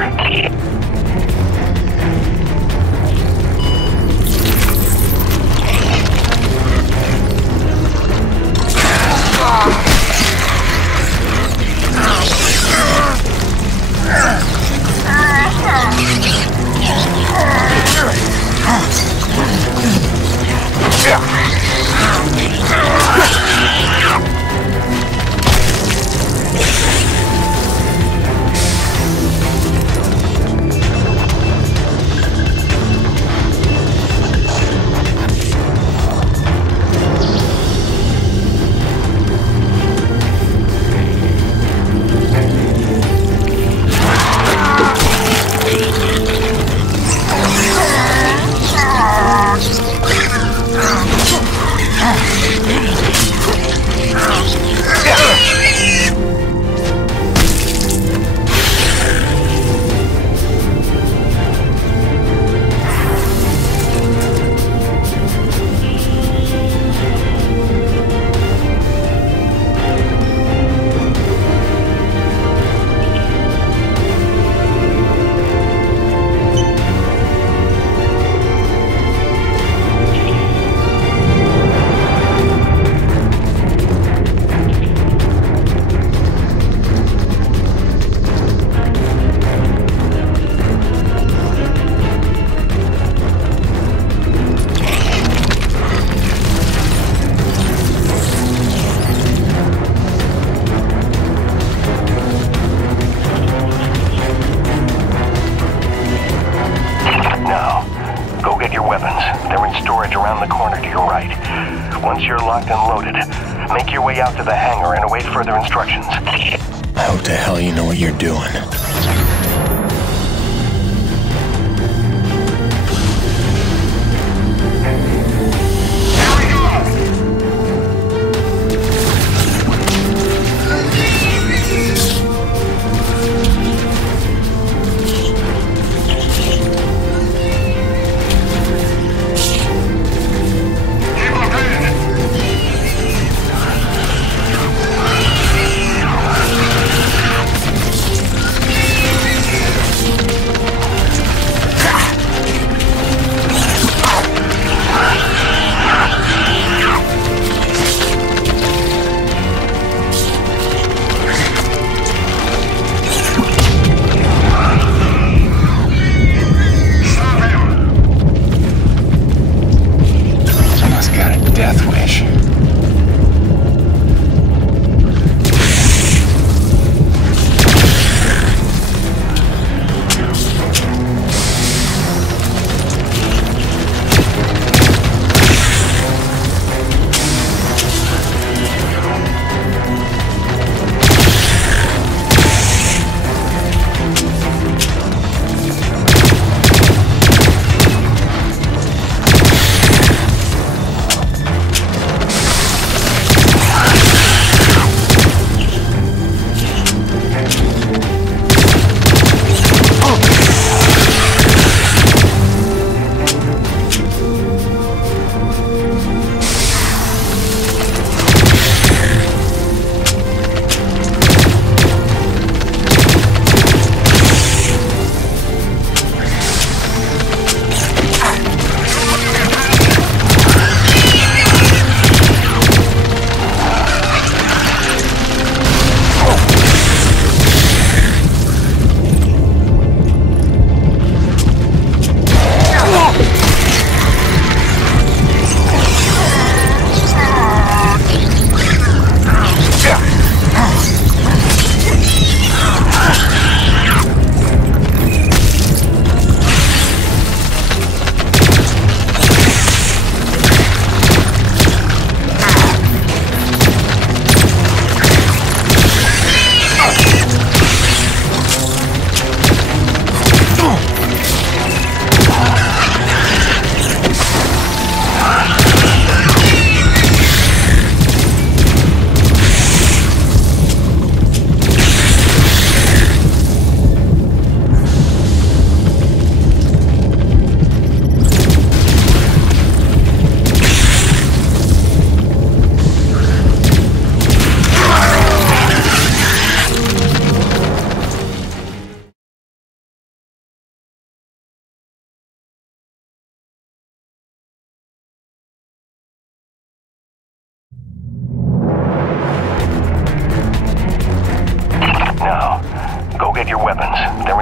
Make your way out to the hangar and await further instructions. I hope to hell you know what you're doing.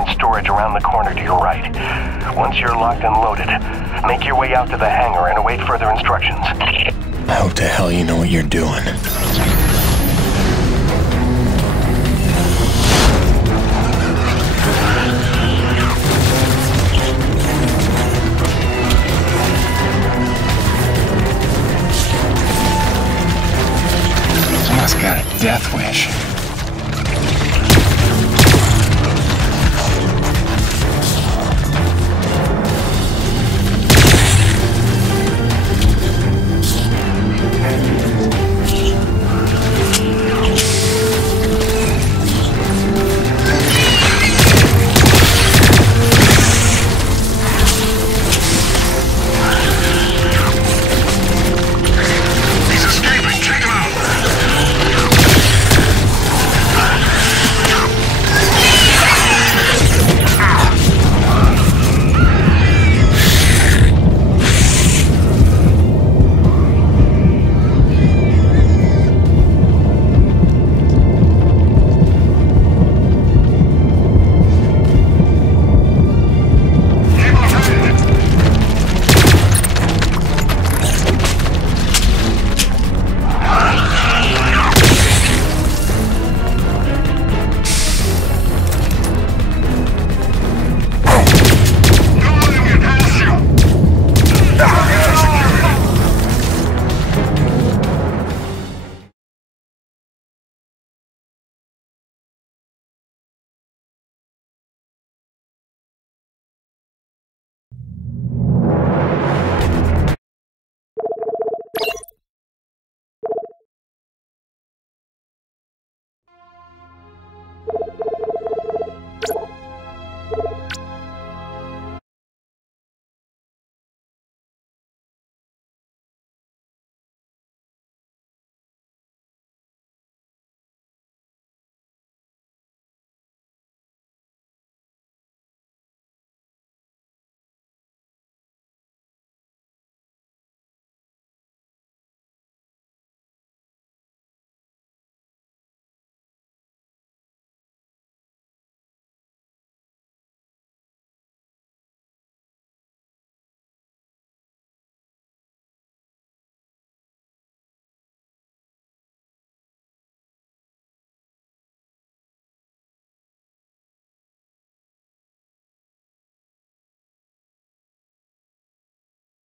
and storage around the corner to your right. Once you're locked and loaded, make your way out to the hangar and await further instructions. I hope to hell you know what you're doing. Someone's got a death wish.